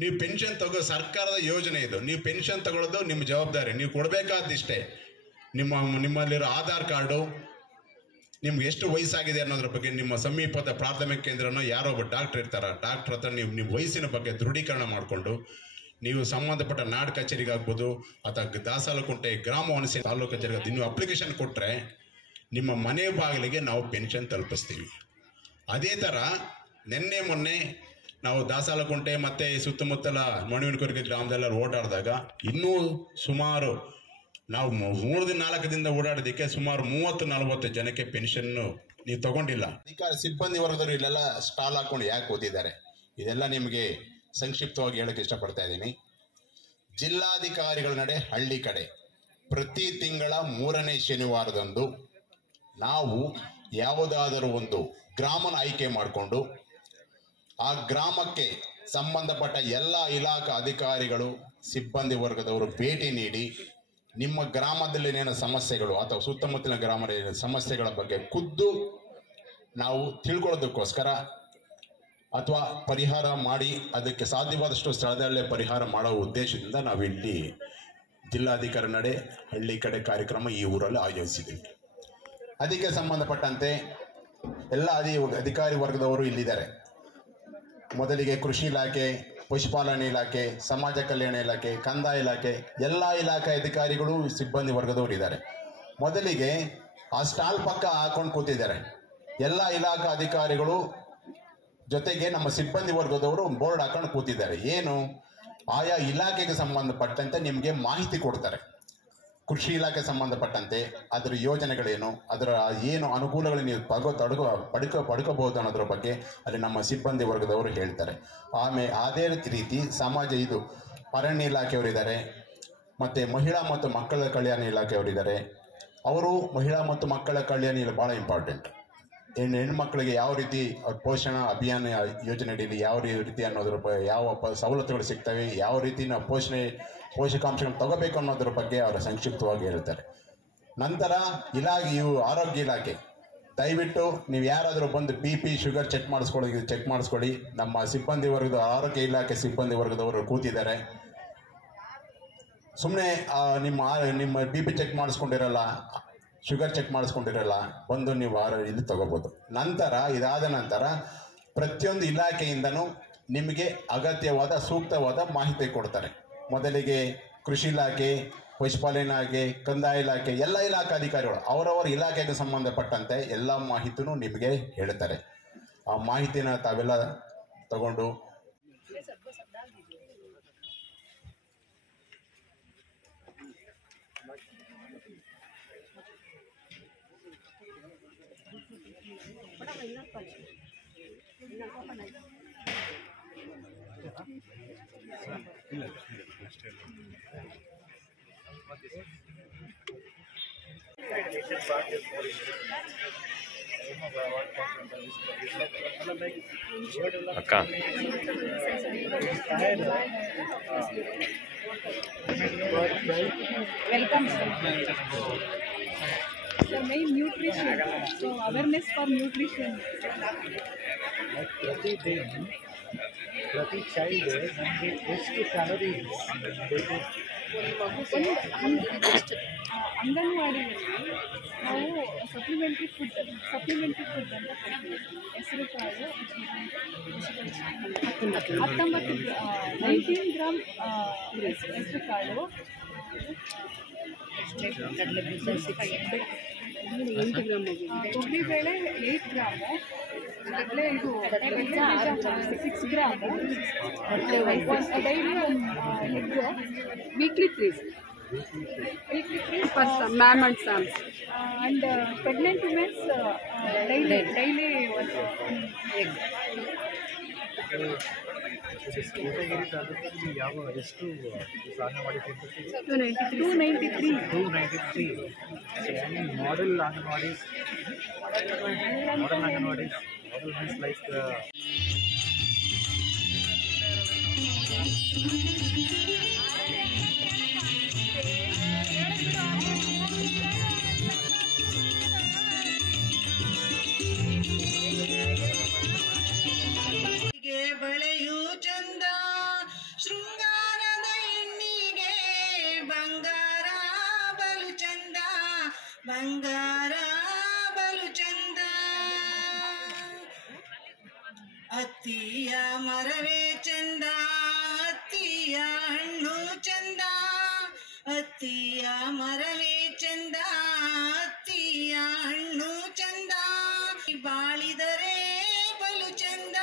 ನೀವು ಪೆನ್ಷನ್ ಸರ್ಕಾರದ ಯೋಜನೆ ಇದು. ನೀವು ಪೆನ್ಷನ್ ತಗೊಳ್ಳೋದು ನಿಮ್ಮ ಜವಾಬ್ದಾರಿ, ನೀವು ಕೊಡಬೇಕಾದಿಷ್ಟೇ. ನಿಮ್ಮಲ್ಲಿರೋ ಆಧಾರ್ ಕಾರ್ಡು, ನಿಮ್ಗೆ ಎಷ್ಟು ವಯಸ್ಸಾಗಿದೆ ಅನ್ನೋದ್ರ ಬಗ್ಗೆ ನಿಮ್ಮ ಸಮೀಪದ ಪ್ರಾಥಮಿಕ ಕೇಂದ್ರನೋ ಯಾರೋ ಒಬ್ಬ ಡಾಕ್ಟರ್ ಇರ್ತಾರೆ, ಡಾಕ್ಟರ್ ಹತ್ರ ನೀವು ನಿಮ್ಮ ವಯಸ್ಸಿನ ಬಗ್ಗೆ ದೃಢೀಕರಣ ಮಾಡಿಕೊಂಡು ನೀವು ಸಂಬಂಧಪಟ್ಟ ನಾಡ್ ಕಚೇರಿಗೆ ಆಗ್ಬೋದು ಅಥವಾ ದಾಸಾಲಕುಂಟೆ ಗ್ರಾಮ ಒನ್ ತಾಲೂಕು ಕಚೇರಿಗೆ ನೀವು ಅಪ್ಲಿಕೇಶನ್ ಕೊಟ್ಟರೆ ನಿಮ್ಮ ಮನೆ ಬಾಗಿಲಿಗೆ ನಾವು ಪೆನ್ಷನ್ ತಲುಪಿಸ್ತೀವಿ. ಅದೇ ಥರ ನಿನ್ನೆ ಮೊನ್ನೆ ನಾವು ದಾಸಾಲಕುಂಟೆ ಮತ್ತು ಸುತ್ತಮುತ್ತಲ ಮಣವಿನಕುರ್ಗೆ ಗ್ರಾಮದೆಲ್ಲ ಓಡಾಡಿದಾಗ ಇನ್ನೂ ಸುಮಾರು ನಾವು 3-4 ದಿನದಿಂದ ಓಡಾಡೋದಕ್ಕೆ ಸುಮಾರು 30-40 ಜನಕ್ಕೆ ಪೆನ್ಷನ್ನು ನೀವು ತಗೊಂಡಿಲ್ಲ. ಅಧಿಕಾರಿ ಸಿಬ್ಬಂದಿ ವರ್ಗದವರು ಇಲ್ಲೆಲ್ಲ ಸ್ಟಾಲ್ ಹಾಕೊಂಡು ಯಾಕೆ ಓದಿದ್ದಾರೆ, ಇದೆಲ್ಲ ನಿಮಗೆ ಸಂಕ್ಷಿಪ್ತವಾಗಿ ಹೇಳಕ್ಕೆ ಇಷ್ಟಪಡ್ತಾ ಇದ್ದೀನಿ. ಜಿಲ್ಲಾಧಿಕಾರಿಗಳ ನಡೆ ಹಳ್ಳಿ ಕಡೆ ಪ್ರತಿ ತಿಂಗಳ 3ನೇ ಶನಿವಾರದಂದು ನಾವು ಯಾವುದಾದರೂ ಒಂದು ಗ್ರಾಮನ ಆಯ್ಕೆ ಮಾಡಿಕೊಂಡು ಆ ಗ್ರಾಮಕ್ಕೆ ಸಂಬಂಧಪಟ್ಟ ಎಲ್ಲ ಇಲಾಖಾ ಅಧಿಕಾರಿಗಳು, ಸಿಬ್ಬಂದಿ ವರ್ಗದವರು ಭೇಟಿ ನೀಡಿ ನಿಮ್ಮ ಗ್ರಾಮದಲ್ಲಿನೇನು ಸಮಸ್ಯೆಗಳು ಅಥವಾ ಸುತ್ತಮುತ್ತಲಿನ ಗ್ರಾಮದ ಸಮಸ್ಯೆಗಳ ಬಗ್ಗೆ ಖುದ್ದು ನಾವು ತಿಳ್ಕೊಳ್ಳೋದಕ್ಕೋಸ್ಕರ ಅಥವಾ ಪರಿಹಾರ ಮಾಡಿ ಅದಕ್ಕೆ ಸಾಧ್ಯವಾದಷ್ಟು ಸ್ಥಳದಲ್ಲೇ ಪರಿಹಾರ ಮಾಡೋ ಉದ್ದೇಶದಿಂದ ನಾವು ಇಲ್ಲಿ ಜಿಲ್ಲಾಧಿಕಾರಿ ನಡೆ ಹಳ್ಳಿ ಕಡೆ ಕಾರ್ಯಕ್ರಮ ಈ ಊರಲ್ಲಿ ಆಯೋಜಿಸಿದ್ದೀವಿ. ಅದಕ್ಕೆ ಸಂಬಂಧಪಟ್ಟಂತೆ ಎಲ್ಲ ಅಧಿಕಾರಿ ವರ್ಗದವರು ಇಲ್ಲಿದ್ದಾರೆ. ಮೊದಲಿಗೆ ಕೃಷಿ ಇಲಾಖೆ, ಪಶುಪಾಲನೆ ಇಲಾಖೆ, ಸಮಾಜ ಕಲ್ಯಾಣ ಇಲಾಖೆ, ಕಂದಾಯ ಇಲಾಖೆ ಎಲ್ಲ ಇಲಾಖೆ ಅಧಿಕಾರಿಗಳು, ಸಿಬ್ಬಂದಿ ವರ್ಗದವರು ಇದ್ದಾರೆ. ಮೊದಲಿಗೆ ಆ ಸ್ಟಾಲ್ ಪಕ್ಕ ಹಾಕೊಂಡು ಕೂತಿದ್ದಾರೆ ಎಲ್ಲ ಇಲಾಖಾ ಅಧಿಕಾರಿಗಳು. ಜೊತೆಗೆ ನಮ್ಮ ಸಿಬ್ಬಂದಿ ವರ್ಗದವರು ಬೋರ್ಡ್ ಹಾಕೊಂಡು ಕೂತಿದ್ದಾರೆ. ಏನು, ಆಯಾ ಇಲಾಖೆಗೆ ಸಂಬಂಧಪಟ್ಟಂತೆ ನಿಮಗೆ ಮಾಹಿತಿ ಕೊಡ್ತಾರೆ. ಕೃಷಿ ಇಲಾಖೆ ಸಂಬಂಧಪಟ್ಟಂತೆ ಅದರ ಯೋಜನೆಗಳೇನು, ಅದರ ಏನು ಅನುಕೂಲಗಳು ನೀವು ಪಡ್ಕೋಬಹುದು ಅನ್ನೋದ್ರ ಬಗ್ಗೆ ಅಲ್ಲಿ ನಮ್ಮ ಸಿಬ್ಬಂದಿ ವರ್ಗದವರು ಹೇಳ್ತಾರೆ. ಅದೇ ರೀತಿ ಅರಣ್ಯ ಇಲಾಖೆಯವರಿದ್ದಾರೆ, ಮತ್ತು ಮಹಿಳಾ ಮತ್ತು ಮಕ್ಕಳ ಕಲ್ಯಾಣ ಇಲಾಖೆಯವರಿದ್ದಾರೆ. ಅವರು ಮಹಿಳಾ ಮತ್ತು ಮಕ್ಕಳ ಕಲ್ಯಾಣ ಭಾಳ ಇಂಪಾರ್ಟೆಂಟ್. ಹೆಣ್ಮಕ್ಳಿಗೆ ಯಾವ ರೀತಿ ಪೋಷಣಾ ಅಭಿಯಾನ ಯೋಜನೆ ಅಡಿಯಲ್ಲಿ ಯಾವ ರೀತಿ ಅನ್ನೋದ್ರ ಬಗ್ಗೆ ಯಾವ ಸವಲತ್ತುಗಳು ಸಿಗ್ತವೆ, ಯಾವ ರೀತಿ ನಾವು ಪೋಷಕಾಂಶಗಳನ್ನು ತಗೋಬೇಕು ಅನ್ನೋದ್ರ ಬಗ್ಗೆ ಅವರು ಸಂಕ್ಷಿಪ್ತವಾಗಿ ಹೇಳ್ತಾರೆ. ನಂತರ ಆರೋಗ್ಯ ಇಲಾಖೆ, ದಯವಿಟ್ಟು ನೀವು ಯಾರಾದರೂ ಬಂದು BP ಶುಗರ್ ಚೆಕ್ ಮಾಡಿಸ್ಕೊಳ್ಳಿ. ನಮ್ಮ ಸಿಬ್ಬಂದಿ ವರ್ಗದ ಆರೋಗ್ಯ ಇಲಾಖೆ ಸಿಬ್ಬಂದಿ ವರ್ಗದವರು ಕೂತಿದ್ದಾರೆ. ಸುಮ್ಮನೆ ನಿಮ್ಮ BP ಚೆಕ್ ಮಾಡಿಸ್ಕೊಂಡಿರಲ್ಲ, ಶುಗರ್ ಚೆಕ್ ಮಾಡಿಸ್ಕೊಂಡಿರಲ್ಲ, ಬಂದು ನೀವು ಇಲ್ಲಿ ತಗೋಬೋದು. ನಂತರ ಇದಾದ ನಂತರ ಪ್ರತಿಯೊಂದು ಇಲಾಖೆಯಿಂದನೂ ನಿಮಗೆ ಅಗತ್ಯವಾದ ಸೂಕ್ತವಾದ ಮಾಹಿತಿ ಕೊಡ್ತಾರೆ. ಮೊದಲಿಗೆ ಕೃಷಿ ಇಲಾಖೆ, ಪಶುಪಾಲನೆ ಇಲಾಖೆ, ಕಂದಾಯ ಇಲಾಖೆ, ಎಲ್ಲ ಇಲಾಖಾಧಿಕಾರಿಗಳು ಅವರವರ ಇಲಾಖೆಗೆ ಸಂಬಂಧಪಟ್ಟಂತೆ ಎಲ್ಲ ಮಾಹಿತಿನೂ ನಿಮಗೆ ಹೇಳ್ತಾರೆ. ಆ ಮಾಹಿತಿನ ತಾವೆಲ್ಲ ತಗೊಂಡು ಅಕ್ಕ Welcome, sir. The main nutrition, so awareness for nutrition. Like ಪ್ರತಿ ಚೈಲ್ಡ್ ನಮಗೆ ಎಷ್ಟು ಕ್ಯಾಲರೀಸ್ ಬೇಕು? ಅಂಗನವಾಡಿಯಲ್ಲಿ ನಾವು ಸಪ್ಲಿಮೆಂಟ್ರಿ ಫುಡ್ ಅಂತ ಕೊಡ್ತೀವಿ. ಹೆಸರು ಕಾಳು 19 ಗ್ರಾಮ್ ಹೆಸರು ಕಾಳು, 8 ಗ್ರಾಮ್ ತೊಗರಿಬೇಳೆ, 8 ಗ್ರಾಮು ಕಡಲೆ, ಇದು 6 gram daily egg, weekly 3 for some ma'am and sons, and pregnant women daily one egg. ಯಾವ ಎಷ್ಟು anganwadi 293 model anganwadis, model means like ಬಳೆಯು ಚಂದ, ಶೃಂಗಾರದ ಹೆಣ್ಣಿಗೆ ಬಂಗಾರ ಬಲು ಚಂದ, ಬಂಗಾರ ಬಲು ಚಂದ. ಅತ್ತಿಯ ಮರವೇ ಚಂದ, ಅತ್ತಿಯ ಹಣ್ಣು ಚಂದ, ಅತ್ತಿಯ ಮರವೇ ಚಂದ, ಅತ್ತಿಯ ಹಣ್ಣು ಚಂದ. ಬಾಳಿದರೆ ಬಲು ಚಂದ,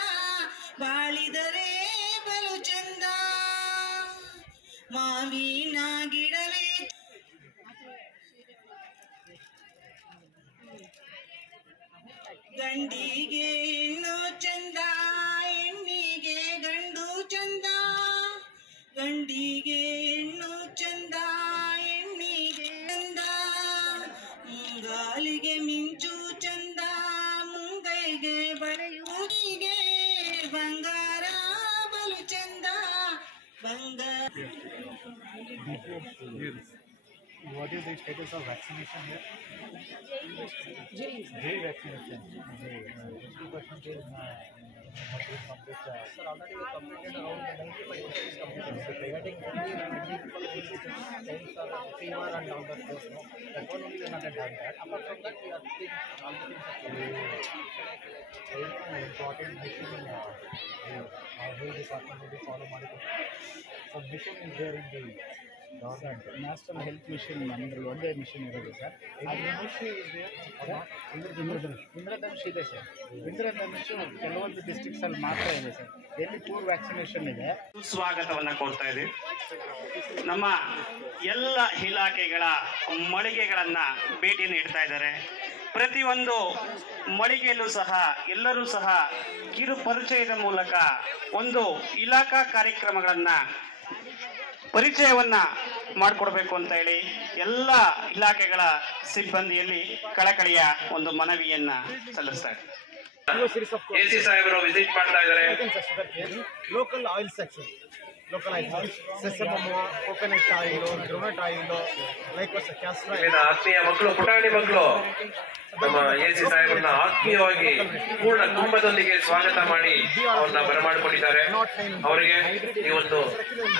ಬಾಳಿದರೆ ಬಲು ಚಂದ. ಮಾವಿನ ಗಿಡವೇ ಗಂಡಿಗೆ ಹೆಣ್ಣು ಚಂದ, ಹೆಣ್ಣಿಗೆ ಗಂಡು ಚಂದ, ಗಂಡಿಗೆ ಹೆಣ್ಣು ಚಂದ, ಹೆಣ್ಣಿಗೆ ಚಂದ. ಮುಂಗಾಲಿಗೆ ಮಿಂಚು ಚಂದ, ಮುಂಗೈಗೆ ಬಳೆಯೂರಿಗೆ ಬಂಗಾರ ಬಲು ಚಂದ, ಬಂಗಾರ. What is the status of vaccination here? J vaccination. 50% is complete. Sir, already we completed around 95% completed. Regarding fever and all that stuff, no? That one only we have not done that. Apart from that, we are taking all the things important mission in our health department will be follow ಮಾಡಿಕೊಂಡು. So mission is there in the government. National Health Mission under ಒಂದೇ mission ಇರೋದು sir. Indradhanush ಇದೆ sir. Indradhanush ಕೆಲವೊಂದು districts ಅಲ್ಲಿ ಮಾತ್ರ ಇದೆ sir. ಎಲ್ಲಿ poor vaccination ಇದೆ. ಸ್ವಾಗತವನ್ನ ಕೊಡ್ತಾ ಇದ್ದೀವಿ. ನಮ್ಮ ಎಲ್ಲ ಇಲಾಖೆಗಳ ಮಳಿಗೆಗಳನ್ನ ಭೇಟಿ ನೀಡ್ತಾ ಇದ್ದಾರೆ. ಪ್ರತಿಯೊಂದು ಮಳಿಗೆಯಲ್ಲೂ ಸಹ ಎಲ್ಲರೂ ಸಹ ಕಿರು ಪರಿಚಯದ ಮೂಲಕ ಒಂದು ಇಲಾಖಾ ಕಾರ್ಯಕ್ರಮಗಳನ್ನ ಪರಿಚಯವನ್ನ ಮಾಡಿಕೊಡ್ಬೇಕು ಅಂತ ಹೇಳಿ ಎಲ್ಲ ಇಲಾಖೆಗಳ ಸಿಬ್ಬಂದಿಯಲ್ಲಿ ಕಳಕಳಿಯ ಒಂದು ಮನವಿಯನ್ನ ಸಲ್ಲಿಸ್ತಾ ಇದ್ದಾರೆ. AC ಸಾಹೇಬರು ವಿಸಿಟ್ ಮಾಡ್ತಾ ಇದ್ದಾರೆ. Local oil section localized sesame, coconut oil, groundnut oil, likewise castor oil. ಆತ್ಮೀಯ ಮಕ್ಕಳು, ಪುಟಾಣಿ ಮಕ್ಕಳು, ನಮ್ಮ ಎಸಿ ಸಾಹೇಬರನ್ನ ಆತ್ಮೀಯವಾಗಿ ಪೂರ್ಣ ಕುಟುಂಬದೊಂದಿಗೆ ಸ್ವಾಗತ ಮಾಡಿ ಅವ್ರನ್ನ ಬರಮಾಡಿಕೊಂಡಿದ್ದಾರೆ. ಅವರಿಗೆ ಈ ಒಂದು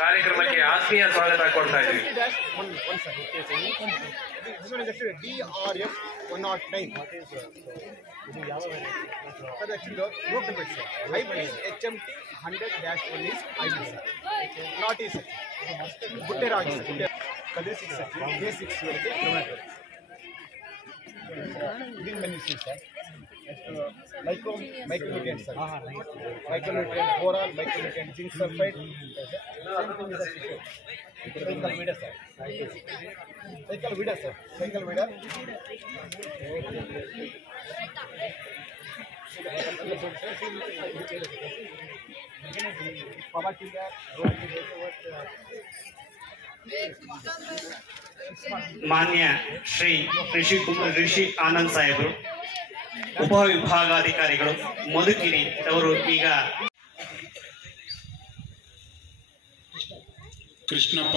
ಕಾರ್ಯಕ್ರಮಕ್ಕೆ ಆತ್ಮೀಯ ಸ್ವಾಗತ ಕೊಡ್ತಾ ಇದ್ದೀವಿ. This one is actually DRF 109. That actually local bit, sir. Hybrid HMT 100-1 is hybrid, sir. Not is, sir. Butte ragi, sir. Color 6, sir. K6 varike kilometer. Green menu, sir. Micronutrient, sir. Micronutrient, boron, micronutrient, zinc sulfide. Cycle vida, sir. Cycle vida, sir. Cycle vida. ಮಾನ್ಯ ಶ್ರೀ ಋಷಿ ಆನಂದ್ ಸಾಹೇಬರು, ಉಪವಿಭಾಗಾಧಿಕಾರಿಗಳು ಮಧುಗಿರಿ ಅವರು ಈಗ ಕೃಷ್ಣಪ್ಪ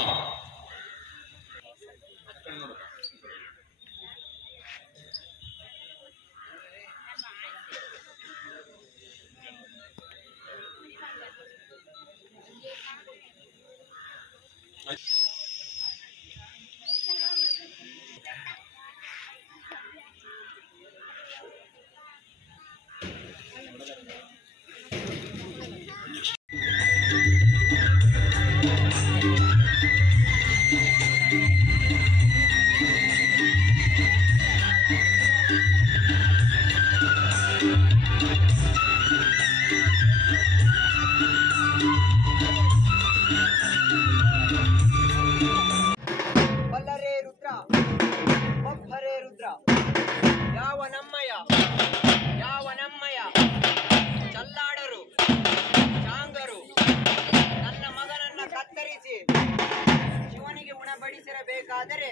ಶಿವನಿಗೆ ಉಣಬಡಿಸಿರಬೇಕಾದರೆ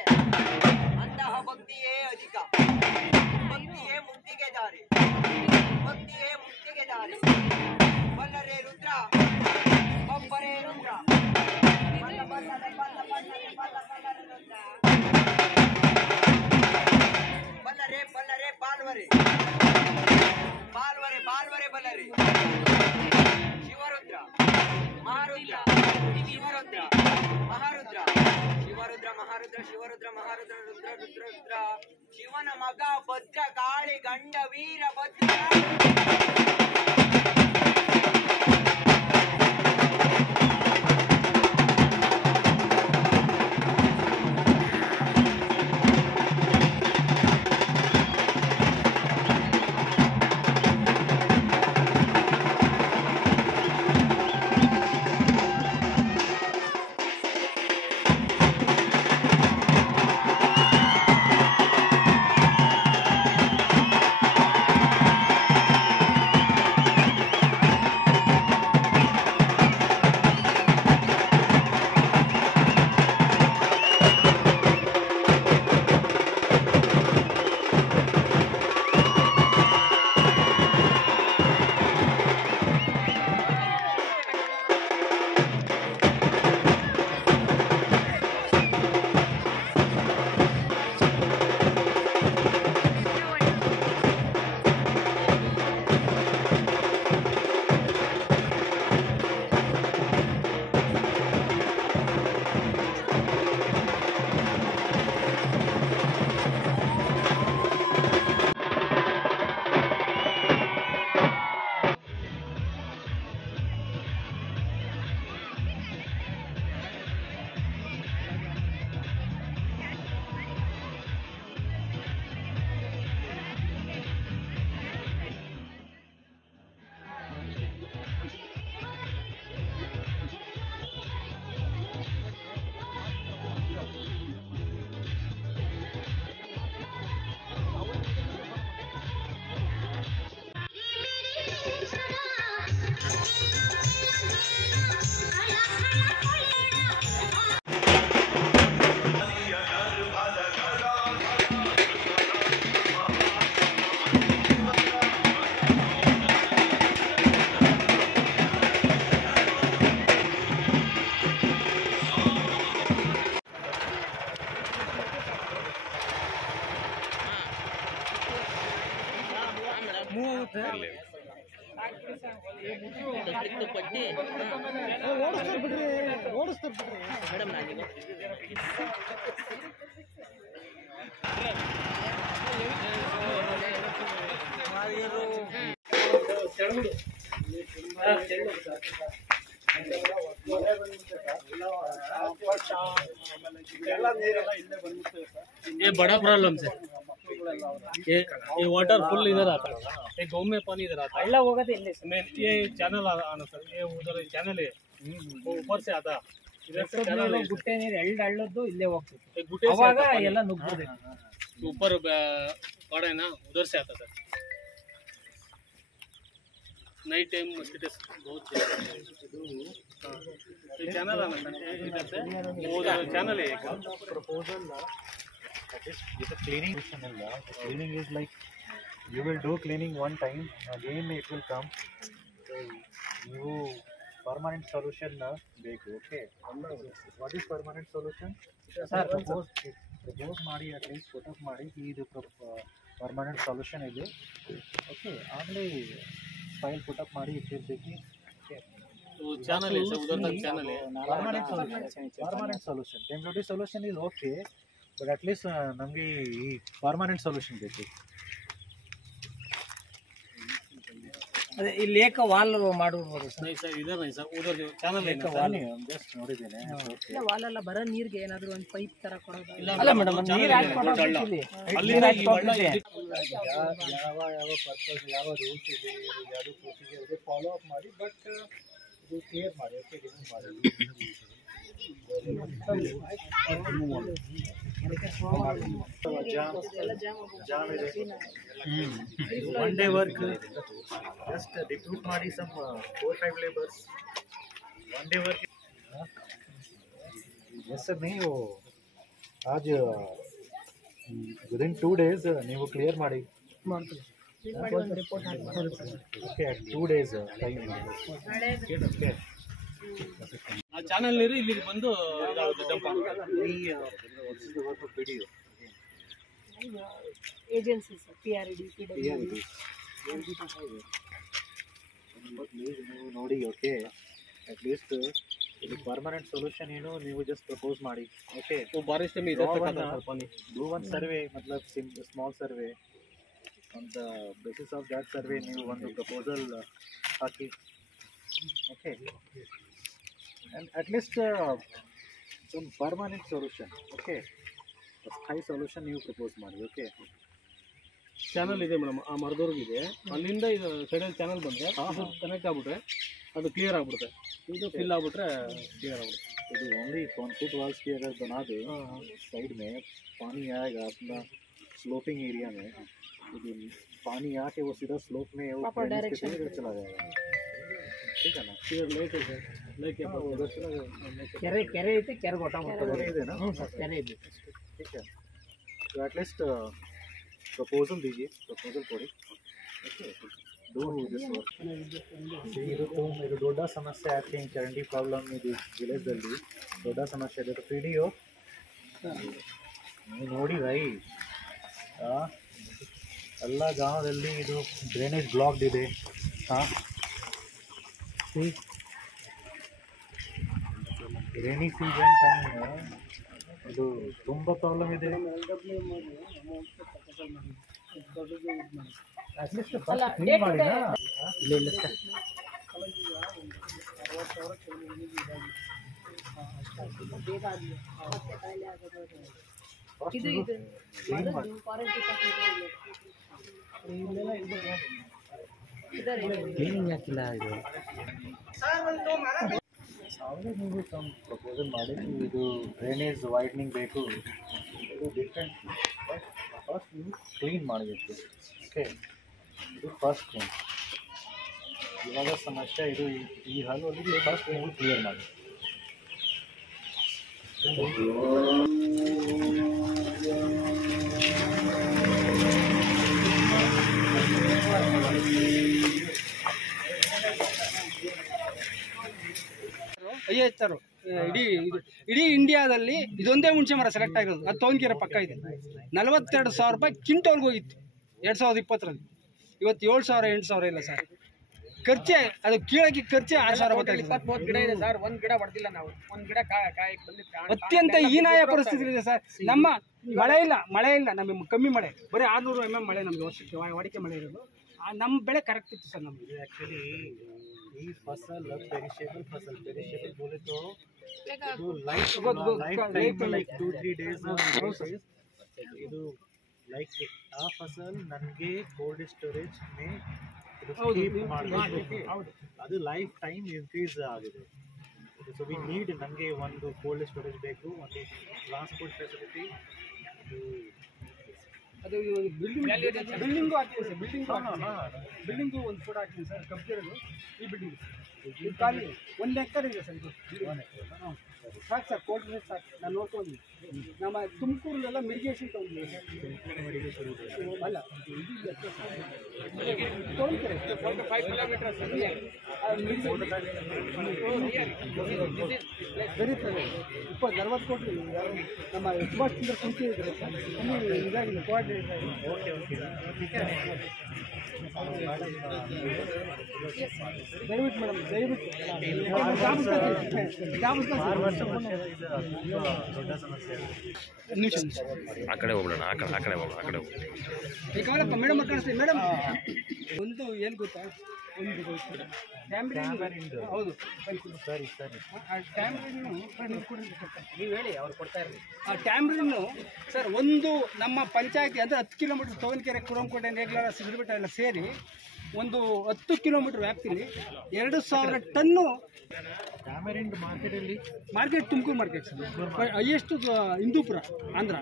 ಅಂತಹ ಭಕ್ತಿಯೇ ಅಧಿಕ. ಭಕ್ತಿಯೇ ಮುಕ್ತಿಗೆ ದಾರಿ, ಭಕ್ತಿಯೇ ಮುಕ್ತಿಗೆ ದಾರಿ. ಬಲ್ಲರೇ ರುದ್ರ, ಒಬ್ಬರೇ ರುದ್ರ, ಬಲ್ಲ ಬಲ್ಲರೆ ಬಲ್ಲ ಬಲ್ಲರೆ ಬಲ್ಲ ಬಲ್ಲರೆ ರುದ್ರ, ಬಲ್ಲರೆ ಬಲ್ಲರೆ ಬಾಲ್ವರೆ, ಬಾಲ್ವರೆ ಬಾಲ್ವರೆ ಬಲ್ಲರೆ. ಶಿವರುದ್ರ, ಮಹಾರುದ್ರ, ಶಿವರುದ್ರ, ಮಹಾರುದ್ರ, ಶಿವರುದ್ರ, ಮಹಾರುದ್ರ, ಶಿವರುದ್ರ, ಮಹಾರುದ್ರ, ರುದ್ರ, ರುದ್ರ, ರುದ್ರ. ಶಿವನ ಮಗ ಭದ್ರ, ಕಾಳಿ ಗಂಡ ವೀರ ಭದ್ರ. ये बड़ा प्रॉब्लम है। ये वाटर फुल इधर आता है, ये गाँव में पानी इधर आता है। ये चैनल आना सर, ये उधर चैनल है, वो ऊपर से आता है। इधर से चैनल है, ಗುಟ್ಟೆ ನೀರು ಎಳ್ದು ಇಲ್ಲೇ ಹೋಗ್ತದೆ, गुटे से ಅವಾಗ आता है ಎಲ್ಲ ನುಗ್ಗಿದೆ। ऊपर पड़ा है ना, उधर से आता था। नाइट टाइम मस्किटोस बहुत ये चैनल आना सर, इधर से वो चैनल है एक proposal that is cleaning cleaning is like you will do cleaning one time, again it will come, so you permanent solution ಬೇಕು. Okay, what is permanent solution? Sir, propose ಮಾಡಿ, at least put up ಮಾಡಿ ಇದು permanent solution ಇದೆ. Okay, ಆಮೇಲೆ file put up ಮಾಡಿ ಇಟ್ಟಿರ್ಬೇಕು. वो channel है sir, उधर तक चैनल है। permanent solution, temporary solution is okay, but at least ನಮಗೆ ಈ permanent solution ಬೇಕು. ಅದೇ ಈ ಲೇಕ ವಾಲ್ ಮಾಡಬಹುದು ಸರ್? नहीं सर, इधर नहीं सर, उधर जो चैनल है ना ವಾಲ್ ಜಸ್ಟ್ ನೋಡಿದ್ದೇನೆ. ಇಲ್ಲ ವಾಲೆಲ್ಲ ಬರೋ ನೀರಿಗೆ ಏನಾದರೂ ಒಂದು ಪೈಪ್ ಥರ ಕೊಡೋದು? ಅಲ್ಲ ಮೇಡಮ್, ನೀರು ಹಾಕಿ ಕೊಡೋದು ಇಲ್ಲಿ. ಅಲ್ಲಿಂದ ಈ ಬಣ್ಣ ಯಾವ ಪರ್ಪಸ್, ಯಾವ ರೂಲ್ಸ್ ಇದೆ, ಯಾವುದು ಪ್ರೊಸೀಜರ್ ಇದೆ, ಫಾಲೋ ಅಪ್ ಮಾಡಿ, ಬಟ್ ಇದು ಕ್ಲಿಯರ್ ಮಾಡಿ. ಓಕೆ, ರಿಮೂವ್ ಮಾಡಿ. ಜಾಮ್ ಇದೆ. One day work, just recruit ಮಾಡಿ some 4-5 labours. One day work. Yes sir, ನೀವು आज within 2 days ನೀವು ಕ್ಲಿಯರ್ ಮಾಡಿ. Okay, 2 days time. ಆ ಚಾನಲ್ ನೀರು ಇಲ್ಲಿಗೆ ಬಂದು ಡಂಪ್ ಏಜೆನ್ಸೀಸ್ PRD ನೀವು ನೋಡಿ. ಓಕೆ, ಅಟ್ ಲೀಸ್ಟ್ ಇದು ಪರ್ಮನೆಂಟ್ ಸೊಲ್ಯೂಷನ್ ಏನು ನೀವು ಜಸ್ಟ್ ಪ್ರಪೋಸ್ ಮಾಡಿ. ಓಕೆ, बारिश में इधर तक आता है पानी. डू वन सर्वे, मतलब small survey. on the basis of that survey ನೀವು ಒಂದು proposal hockey. Okay, and at least some permanent solution. Okay, ಸ್ಥಾಯಿ ಸೊಲ್ಯೂಷನ್ ನೀವು ಪ್ರಪೋಸ್ ಮಾಡಿ. ಓಕೆ, ಚಾನಲ್ ಇದೆ ಮೇಡಮ್, ಆ ಮರದವ್ರಿಗಿದೆ, ಅಲ್ಲಿಂದ ಇದು ಸೈಡಲ್ಲಿ ಚಾನಲ್ ಬಂದರೆ ಕನೆಕ್ಟ್ ಆಗ್ಬಿಟ್ರೆ ಅದು क्लियर ಆಗ್ಬಿಡುತ್ತೆ. ಇದು ಫಿಲ್ ಆಗ್ಬಿಟ್ರೆ क्लियर ಆಗ್ಬಿಡುತ್ತೆ. ಇದು ओनली कॉन्क्रीट वॉल्स की अगर बना दे साइड में, पानी आएगा अपना स्लोपिंग एरिया में, ಇದು पानी आके वो सीधा स्लोप में वो डायरेक्शन में चला जाएगा. ठीक है ना? इधर लेक है सर, लेक है, उधर चला जाएगा. ಕೆರೆ ಐತೆ, ಕೆರೆ ಗೊಟ್ಟ ಕೆರೆ ಇದೆ ना? ಕೆರೆ ಇದೆ. ठीक है, तो एटलीस्ट प्रपोजल दीजिए, प्रपोजल ಕೊಡಿ. Okay, do this work. ಇದು ದೊಡ್ಡ ಸಮಸ್ಯೆ. ಐ ಥಿಂಕ್ ಚರಂಡಿ ಪ್ರಾಬ್ಲಮ್ ಇದು ವಿಲೇಜ್ದಲ್ಲಿ ದೊಡ್ಡ ಸಮಸ್ಯೆ ಇದೆ. PDO ನೀವು ನೋಡಿ ಭೈ, ಎಲ್ಲ ಗ್ರಾಮದಲ್ಲಿ ಇದು ಡ್ರೈನೇಜ್ ಬ್ಲಾಕ್ಡ್ ಇದೆ. ಹಾಂ, ರೇನಿ ಸೀಸನ್ ಟೈಮ್ ಇದು ತುಂಬ ಪ್ರಾಬ್ಲಮ್ ಇದೆ. ಅಟ್ಲೀಸ್ಟ್ ಕ್ಲೀನ್ ಮಾಡಿ ನಾ. ಇಲ್ಲ ಕ್ಲೀನಿಂಗ್ ಹಾಕಿಲ್ಲ. ಇದು ಅವರೇ ನೀವು ಸಮ್ ಪ್ರಪೋಸಲ್ ಮಾಡಿ, ಇದು ಡ್ರೈನೇಜ್ ವೈಡ್ನಿಂಗ್ ಬೇಕು, ಇದು ಡಿಫ್ರೆಂಟ್. ಫಸ್ಟ್ ನೀವು ಕ್ಲೀನ್ ಮಾಡಬೇಕು. ಓಕೆ, ಇದು ಫಸ್ಟ್ ಥಿಂಗ್. ಇವಾಗ ಸಮಸ್ಯೆ ಇದು ಈ ಹಾಲಲ್ಲಿ ಫಸ್ಟ್ ನೀವು ಕ್ಲಿಯರ್ ಮಾಡಿ. ಐವತ್ತಾರು ಇಡೀ ಇಂಡಿಯಾದಲ್ಲಿ ಇದೊಂದೇ ಹುಣಸೆ ಮರ ಸೆಲೆಕ್ಟ್ ಆಗಿರೋದು. ಅದು ತೋನ್ಕೆರೆ ಪಕ್ಕ ಇದೆ. 42,000 ರೂಪಾಯಿ ಕ್ವಿಂಟಲ್ಗೆ ಹೋಗಿತ್ತು 2020ರಲ್ಲಿ. ಇವತ್ತು 7,000 8,000 ಇಲ್ಲ ಸರ್. ಖರ್ಚೆ ಅದು ಕೀಳಕ್ಕೆ ಖರ್ಚೆ 6,000 ಟೋಟಲ್ 20-30 ಗಿಡ ಇದೆ ಸರ್. ಒಂದ್ ಗಿಡ ಹೊಡೆದಿಲ್ಲ ನಾವು. ಒಂದ್ ಗಿಡ ಕಾಯಕ್ಕೆ ಬಂದಿತ್ತು. ಅತ್ಯಂತ ಹೀನಾಯ ಪರಿಸ್ಥಿತಿ ಇದೆ ಸರ್. ನಮ್ಮ ಮಳೆ ಇಲ್ಲ ನಮಗೆ ಕಮ್ಮಿ ಮಳೆ, ಬರೀ 600 mm ಮಳೆ ನಮಗೆ ವರ್ಷಕ್ಕೆ ವಾಡಿಕೆ ಮಳೆ ಇರೋದು. ನಮ್ಮ ಬೆಳೆ ಕರೆಕ್ಟ್ ಇತ್ತು ಸರ್ ನಮಗೆ. एक्चुअली ಈ ಫಸಲ್ ಪೆರಿಷೇಬಲ್ ಫಸಲ್ ಪೆರಿಷೇಬಲ್ ಬೋಲೆ ತೋ ಇದು ಲೈಫ್ ಲೈಕ್ 2-3 ಡೇಸ್ ಇದು ಲೈಕ್ ಆ ಫಸಲ್ ನನಗೆ ಕೋಲ್ಡ್ ಸ್ಟೋರೇಜ್ ಮೇ ಕೀಪ್ ಮಾಡಬೇಕು. ಅದು ಲೈಫ್ ಟೈಮ್ ಇನ್ಕ್ರೀಸ್ ಆಗಿದೆ. ಸೊ ವಿ ನೀಡ್ ನನಗೆ ಒಂದು ಕೋಲ್ಡ್ ಸ್ಟೋರೇಜ್ ಬೇಕು, ಒಂದು ಟ್ರಾನ್ಸ್ಪೋರ್ಟ್ ಫೆಸಿಲಿಟಿ. ಅದು ಬಿಲ್ಡಿಂಗು ಹಾಕ್ತೀವಿ ಸರ್. ಬಿಲ್ಡಿಂಗು ಒಂದು ಫೋಟೋ ಹಾಕ್ತೀನಿ ಸರ್. ಕಬ್ಬಿರೋದು ಈ ಬಿಲ್ಡಿಂಗ್ ಇದು ಖಾಲಿ 1 ಎಕರೆ ಇದೆ ಸರ್. ಇದು ಸಾಕು ಸರ್. ಕೋಲ್ಡ್ ಸ್ಟೋರೇಜ್ ಸಾಕು. ನಾನು ನೋಡ್ಕೊಂಡಿದ್ದೀನಿ. ನಮ್ಮ ತುಮಕೂರಲ್ಲೆಲ್ಲ ಮಿರಿಗೇಷನ್ ತಗೊಂಡಿದ್ದೀವಿ ಅಲ್ಲ ತೊಗೊಂಡ್ತಾರೆ 5 ಕಿಲೋಮೀಟರ್ಸ್ ವೆರಿ ಪ್ರೈವೇಟ್ 20-40 ಕೋಟಿ ನಮ್ಮ ಸುಭಾಷ್ ಚಂದ್ರ ಸಂಸ್ಥೆ ಇದ್ದಾರೆ ಸರ್. ಇದಾಗಿದೆ ಕೋಆರ್ಡಿನೇಟರ್. ಓಕೆ ದಯವಿಟ್ಟು ಮೇಡಮ್ ದಯವಿಟ್ಟು ಆ ಕಡೆ ಹೋಗ್ಬಿಡೋಣ, ಆ ಕಡೆ ಹೋಗೋಣ. ಈಗಾಗಲಪ್ಪ ಮೇಡಮ್ ಕಾಣಿಸ್ತೀವಿ. ಮೇಡಮ್ ಒಂದು ಏನು ಗೊತ್ತಾ, ಒಂದು ಟ್ಯಾಮ್ರಿನ್ ಹೌದು ಸರಿ ಟ್ಯಾಮ್ರಿನ್ನು ನೀವು ಹೇಳಿ ಅವ್ರು ಕೊಡ್ತಾ ಇರಲಿ. ಆ ಟ್ಯಾಮ್ರಿನ್ನು ಸರ್ ಒಂದು ನಮ್ಮ ಪಂಚಾಯತಿ ಅಂದರೆ 10 ಕಿಲೋಮೀಟರ್ ತೋಗನಕೆರೆ ಕುರಂಕೋಟೆ ನೇಗ್ಲಾರ ಸಿಗರ್ಬಿಟ್ಟ ಎಲ್ಲ ಸೇರಿ ಒಂದು 10 ಕಿಲೋಮೀಟರ್ ವ್ಯಾಪ್ತಿಲಿ 2,000 ton tamarind market Tumakuru market sir. Highest Hindupur Andhra,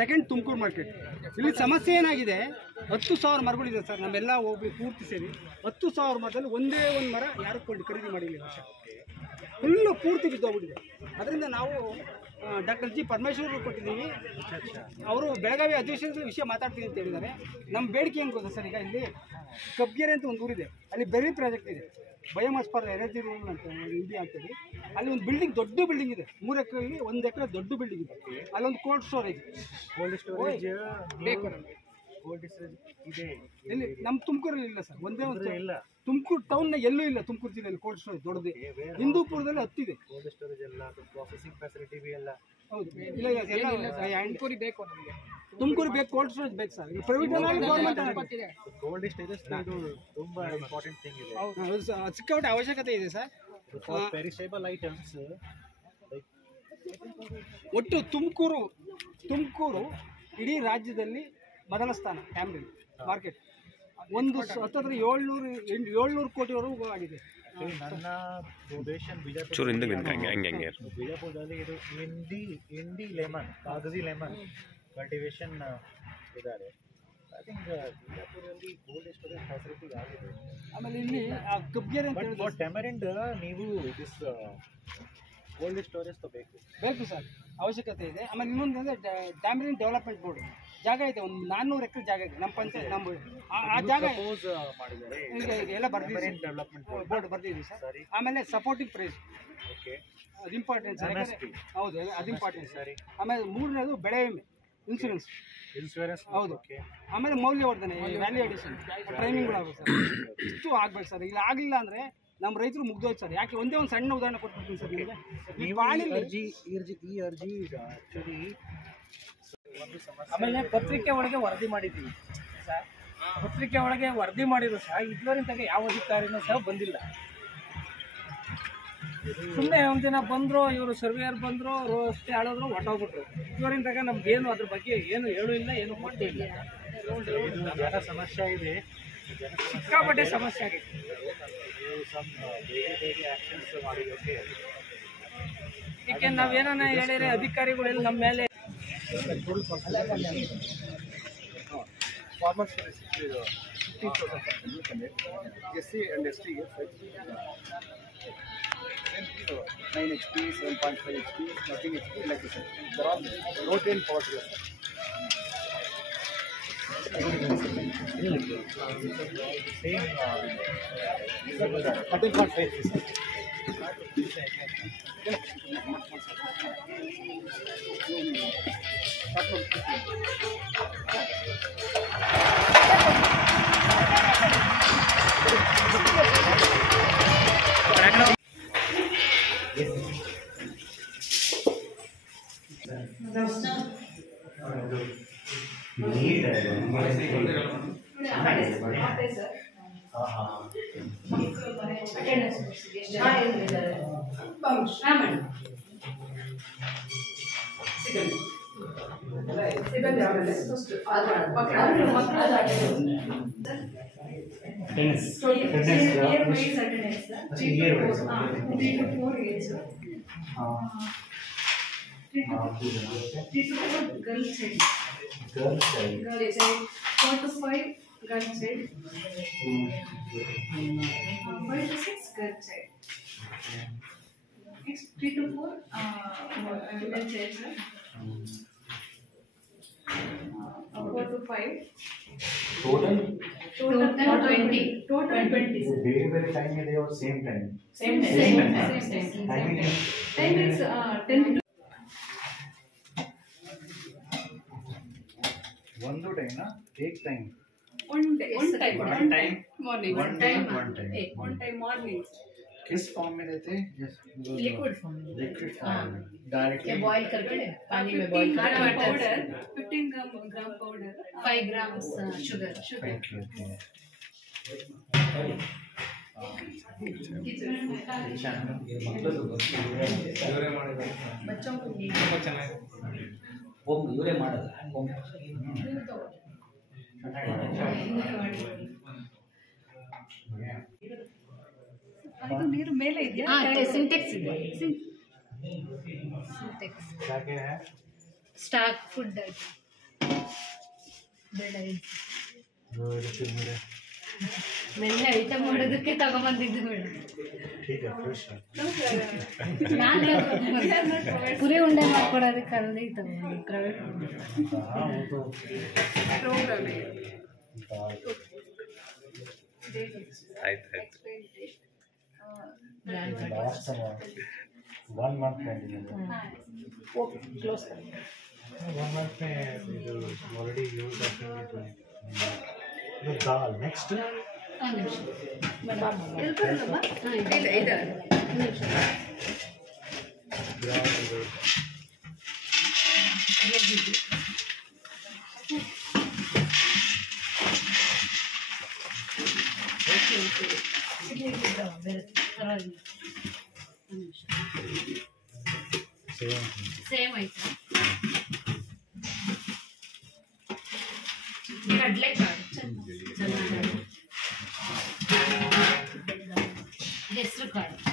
second Tumakuru market. ಇಲ್ಲಿ ಸಮಸ್ಯೆ ಏನಾಗಿದೆ, 10,000 ಮರಗಳಿದೆ ಸರ್. ನಮ್ಮೆಲ್ಲ ಹೋಗಿ ಪೂರ್ತಿ ಸೇರಿ 10,000 ಮರದಲ್ಲಿ ಒಂದೇ ಒಂದು ಮರ ಯಾರು ಖರೀದಿ ಮಾಡಿಲ್ಲ ವರ್ಷ. ಫುಲ್ಲು ಪೂರ್ತಿ ಬಿದ್ದೋಗ್ಬಿಟ್ಟಿದೆ. ಅದರಿಂದ ನಾವು ಡಾಕ್ಟರ್ ಜಿ ಪರಮೇಶ್ವರ್ ಕೊಟ್ಟಿದ್ದೀವಿ. ಅವರು ಬೆಳಗಾವಿ ಅಧಿವೇಶನದ ವಿಷಯ ಮಾತಾಡ್ತೀನಿ ಅಂತ ಹೇಳಿದ್ದಾರೆ. ನಮ್ಮ ಬೇಡಿಕೆ ಏನು ಗೊತ್ತಾ ಸರ್, ಈಗ ಇಲ್ಲಿ ಕಬ್ಗೆರೆ ಅಂತ ಒಂದು ಊರಿದೆ, ಅಲ್ಲಿ ಬೆರಿ ಪ್ರಾಜೆಕ್ಟ್ ಇದೆ, ಬಯೋಮಾಸ್ ಫಾರ್ ಎನರ್ಜಿ ರೂಮ್ ಅಂತ ಇಂಡಿಯಾ ಅಂತೇಳಿ. ಅಲ್ಲಿ ಒಂದು ಬಿಲ್ಡಿಂಗ್, ದೊಡ್ಡ ಬಿಲ್ಡಿಂಗ್ ಇದೆ, 3 ಎಕರೆಗೆ 1 ಎಕರೆ ದೊಡ್ಡ ಬಿಲ್ಡಿಂಗ್ ಇದೆ. ಅಲ್ಲೊಂದು ಕೋಲ್ಡ್ ಸ್ಟೋರೇಜ್ ಬೇಕು ನಮಗೆ. ಇದೆ ಎಲ್ಲಿ ನಮ್ಮ ತುಮಕೂರಲ್ಲಿ ಇಲ್ಲ ಸರ್. ಒಂದೇ ಒಂದು ಇಲ್ಲ. ತುಮಕೂರು ಟೌನ್ನ ಎಲ್ಲೂ ಇಲ್ಲ. ತುಮಕೂರು ಜಿಲ್ಲೆಯಲ್ಲಿ ಕೋಲ್ಡ್ ಸ್ಟೋರೇಜ್ ದೊಡ್ಡದೇ. ಹಿಂದೂಪುರದಲ್ಲಿ 10 ಇದೆ ಕೋಲ್ಡ್ ಸ್ಟೋರೇಜ್ ಎಲ್ಲ, ಪ್ರೊಸೆಸಿಂಗ್ ಫೆಸಿಲಿಟಿ ಎಲ್ಲ. ಹೌದು ಇಲ್ಲ ತುಮಕೂರು ಬೇಕು ನಮಗೆ. ತುಮಕೂರು ಬೇಕು, ಕೋಲ್ಡ್ ಸ್ಟೋರೇಜ್ ಬೇಕು ಸರ್. ಈಗ ಪ್ರೈವೇಟ್ ಗೌರ್ಮೆಂಟ್ ಕೋಲ್ಡ್ ಸ್ಟೋರೇಜ್ ಇದು ತುಂಬಾ ಇಂಪಾರ್ಟೆಂಟ್ ಥಿಂಗ್ ಇದೆ. ಸಿಕ್ಕಾಪಟ್ಟೆ ಅವಶ್ಯಕತೆ ಇದೆ ಸರ್. ಪೆರಿಷೇಬಲ್ ಐಟಮ್ಸ್ ಒಟ್ಟು ತುಮಕೂರು ಇಡೀ ರಾಜ್ಯದಲ್ಲಿ ಮೊದಲ ಸ್ಥಾನ ಟ್ಯಾಮ್ರಿನ್ ಮಾರ್ಕೆಟ್. ಒಂದು ಹತ್ತತ್ರ 700 ಕೋಟಿವರೆಗೂ ಆಗಿದೆ. ನನ್ನ ಪ್ರೊಬೇಷನ್ ಬಿಜಾಪುರದಲ್ಲಿ ಇದು ಇಂಡಿ ಲೆಮನ್, ಕಾಗಜಿ ಲೆಮನ್ ಕಲ್ಟಿವೇಶನ್ ಇದ್ದಾರೆ. ಐ ಥಿಂಕ್ ಬಿಜಾಪುರಲ್ಲಿ ಕೋಲ್ಡ್ ಸ್ಟೋರೇಜ್ ಫೆಸಿಲಿಟಿ ಆಗಿದೆ. ಆಮೇಲೆ ಇಲ್ಲಿ ಕಬ್ಗೆರೆ ಅಂತ ಹೇಳಿದ್ರೆ ಟ್ಯಾಮರಿಂಡ್ ನೀವು ದಿಸ್ ಕೋಲ್ಡ್ ಸ್ಟೋರೇಜ್ ಬೇಕು ಸರ್, ಅವಶ್ಯಕತೆ ಇದೆ. ಆಮೇಲೆ ಇನ್ನೊಂದು ಅಂದರೆ ಟ್ಯಾಮರಿನ್ ಡೆವಲಪ್ಮೆಂಟ್ ಬೋರ್ಡ್ ಜಾಗ ಇದೆ, ಒಂದು 400 ಎಕರೆ ಜಾಗ ಇದೆ ನಮ್ಮ ಪಂಚಾಯತ್. ನಮ್ಮ ಆ ಜಾಗ ಎಲ್ಲ ಬರ್ದಿದ್ದೀವಿ, ಡೆವಲಪ್ಮೆಂಟ್ ಬೋರ್ಡ್ ಬರ್ದಿದ್ದೀವಿ ಸರ್. ಆಮೇಲೆ ಸಪೋರ್ಟಿಂಗ್ ಪ್ರೈಸ್, ಓಕೆ, ಅದು ಇಂಪಾರ್ಟೆಂಟ್ ಸರ್. ಹೌದು, ಅದು ಇಂಪಾರ್ಟೆಂಟ್ ಸರಿ. ಆಮೇಲೆ 3ನೇದು ಬೆಳೆ ವಿಮೆ, ಇನ್ಶೂರೆನ್ಸ್ ಹೌದು. ಆಮೇಲೆ ಮೌಲ್ಯವರ್ಧನೆ, ವ್ಯಾಲ್ಯೂ ಅಡಿಷನ್, ಟ್ರೈನಿಂಗ್ಗಳು ಆಗುತ್ತೆ ಸರ್. ಇಷ್ಟು ಆಗ್ಬೇಕು ಸರ್. ಇಲ್ಲ ಆಗಲಿಲ್ಲ ಅಂದರೆ ನಮ್ಮ ರೈತರು ಮುಗ್ದೋಯ್ತು ಸರ್. ಯಾಕೆ ಒಂದೇ ಒಂದು ಸಣ್ಣ ಉದಾಹರಣೆ ಕೊಟ್ಬಿಡ್ತೀನಿ ಸರ್ ನಿಮಗೆ. ಈ ಅರ್ಜಿ ಆ್ಯಕ್ಚುಲಿ ಆಮೇಲೆ ಪತ್ರಿಕೆ ಒಳಗೆ ವರದಿ ಮಾಡಿದ್ದೀವಿ ಸರ್. ಪತ್ರಿಕೆ ಒಳಗೆ ವರದಿ ಮಾಡಿದ್ರು ಸಹ ಇದುವರೆಗೆ ಯಾವ ಅಧಿಕಾರಿನೂ ಸಹ ಬಂದಿಲ್ಲ. ಸುಮ್ಮನೆ ಒಂದಿನ ಬಂದರು, ಇವರು ಸರ್ವೇಯರ್ ಬಂದರು, ರಸ್ತೆ ಆಳಿದ್ರು, ಹೊಟ್ಟೋಗ್ಬಿಟ್ರು. ಇದುವರೆಗೆ ನಮ್ಗೇನು ಅದ್ರ ಬಗ್ಗೆ ಏನು ಹೇಳೂ ಇಲ್ಲ, ಏನು ಗೊತ್ತೂ ಇಲ್ಲ. ಜನ ಸಮಸ್ಯೆ ಇದೆ, ಸಿಕ್ಕಾಪಟ್ಟೆ ಸಮಸ್ಯೆ ಆಗಿದೆ. ಏಕೆ ನಾವೇನ ಹೇಳಿದ್ರೆ ಅಧಿಕಾರಿಗಳೆಲ್ಲ ನಮ್ಮ ಮೇಲೆ SC and ST 9 HP, 7.5 HP, nothing HP, like this. They're all low train power tools. Same 13.5. ಬೇರೆ ಟೈಮ್ ಇದೆ ಅವ್ರ ಸೇಮ್ ಟೈಮ್ ಒಂದು ಟೈಮ್ನ ಏಕ್ ಟೈಮ್ one time morning. किस फॉर्म में देते हैं? लिक्विड फॉर्म में। लिक्विड फॉर्म में डायरेक्टली बॉईल करके पानी में बॉईल करके पाउडर 15 ग्राम पाउडर 5 grams sugar बच्चों को ಇವರೇ ಮಾಡೋದು ಅದು ನೀರು ಮೇಲೆ ಇದೆಯಾ ಸಿಂಟೆಕ್ಸ್ ಇದೆ ಸಿಂಟೆಕ್ಸ್ ಸ್ಟಾಕ್ ಫುಡ್ ಬೇಡ ನೆನ್ನೆ ಐಟಮ್ ಮಾಡೋದಕ್ಕೆ ತಗೊಂಬಂದಿದ್ದು ಮೇಡಮ್ ಪುರಿ ಉಂಡೆ ಮಾಡ್ಕೊಡೋದಕ್ಕೆ ಅಲ್ಲಿ ತಗೊಂಡು ಪ್ರೈವೇಟ್ ಆಯ್ತು last 1 month pending okay close कर 1 month में ಇದು already used after the dal next same ಐತೆ ಕಡಲೆ ಕಾಳು ಹೆಸರು ಕಾಳು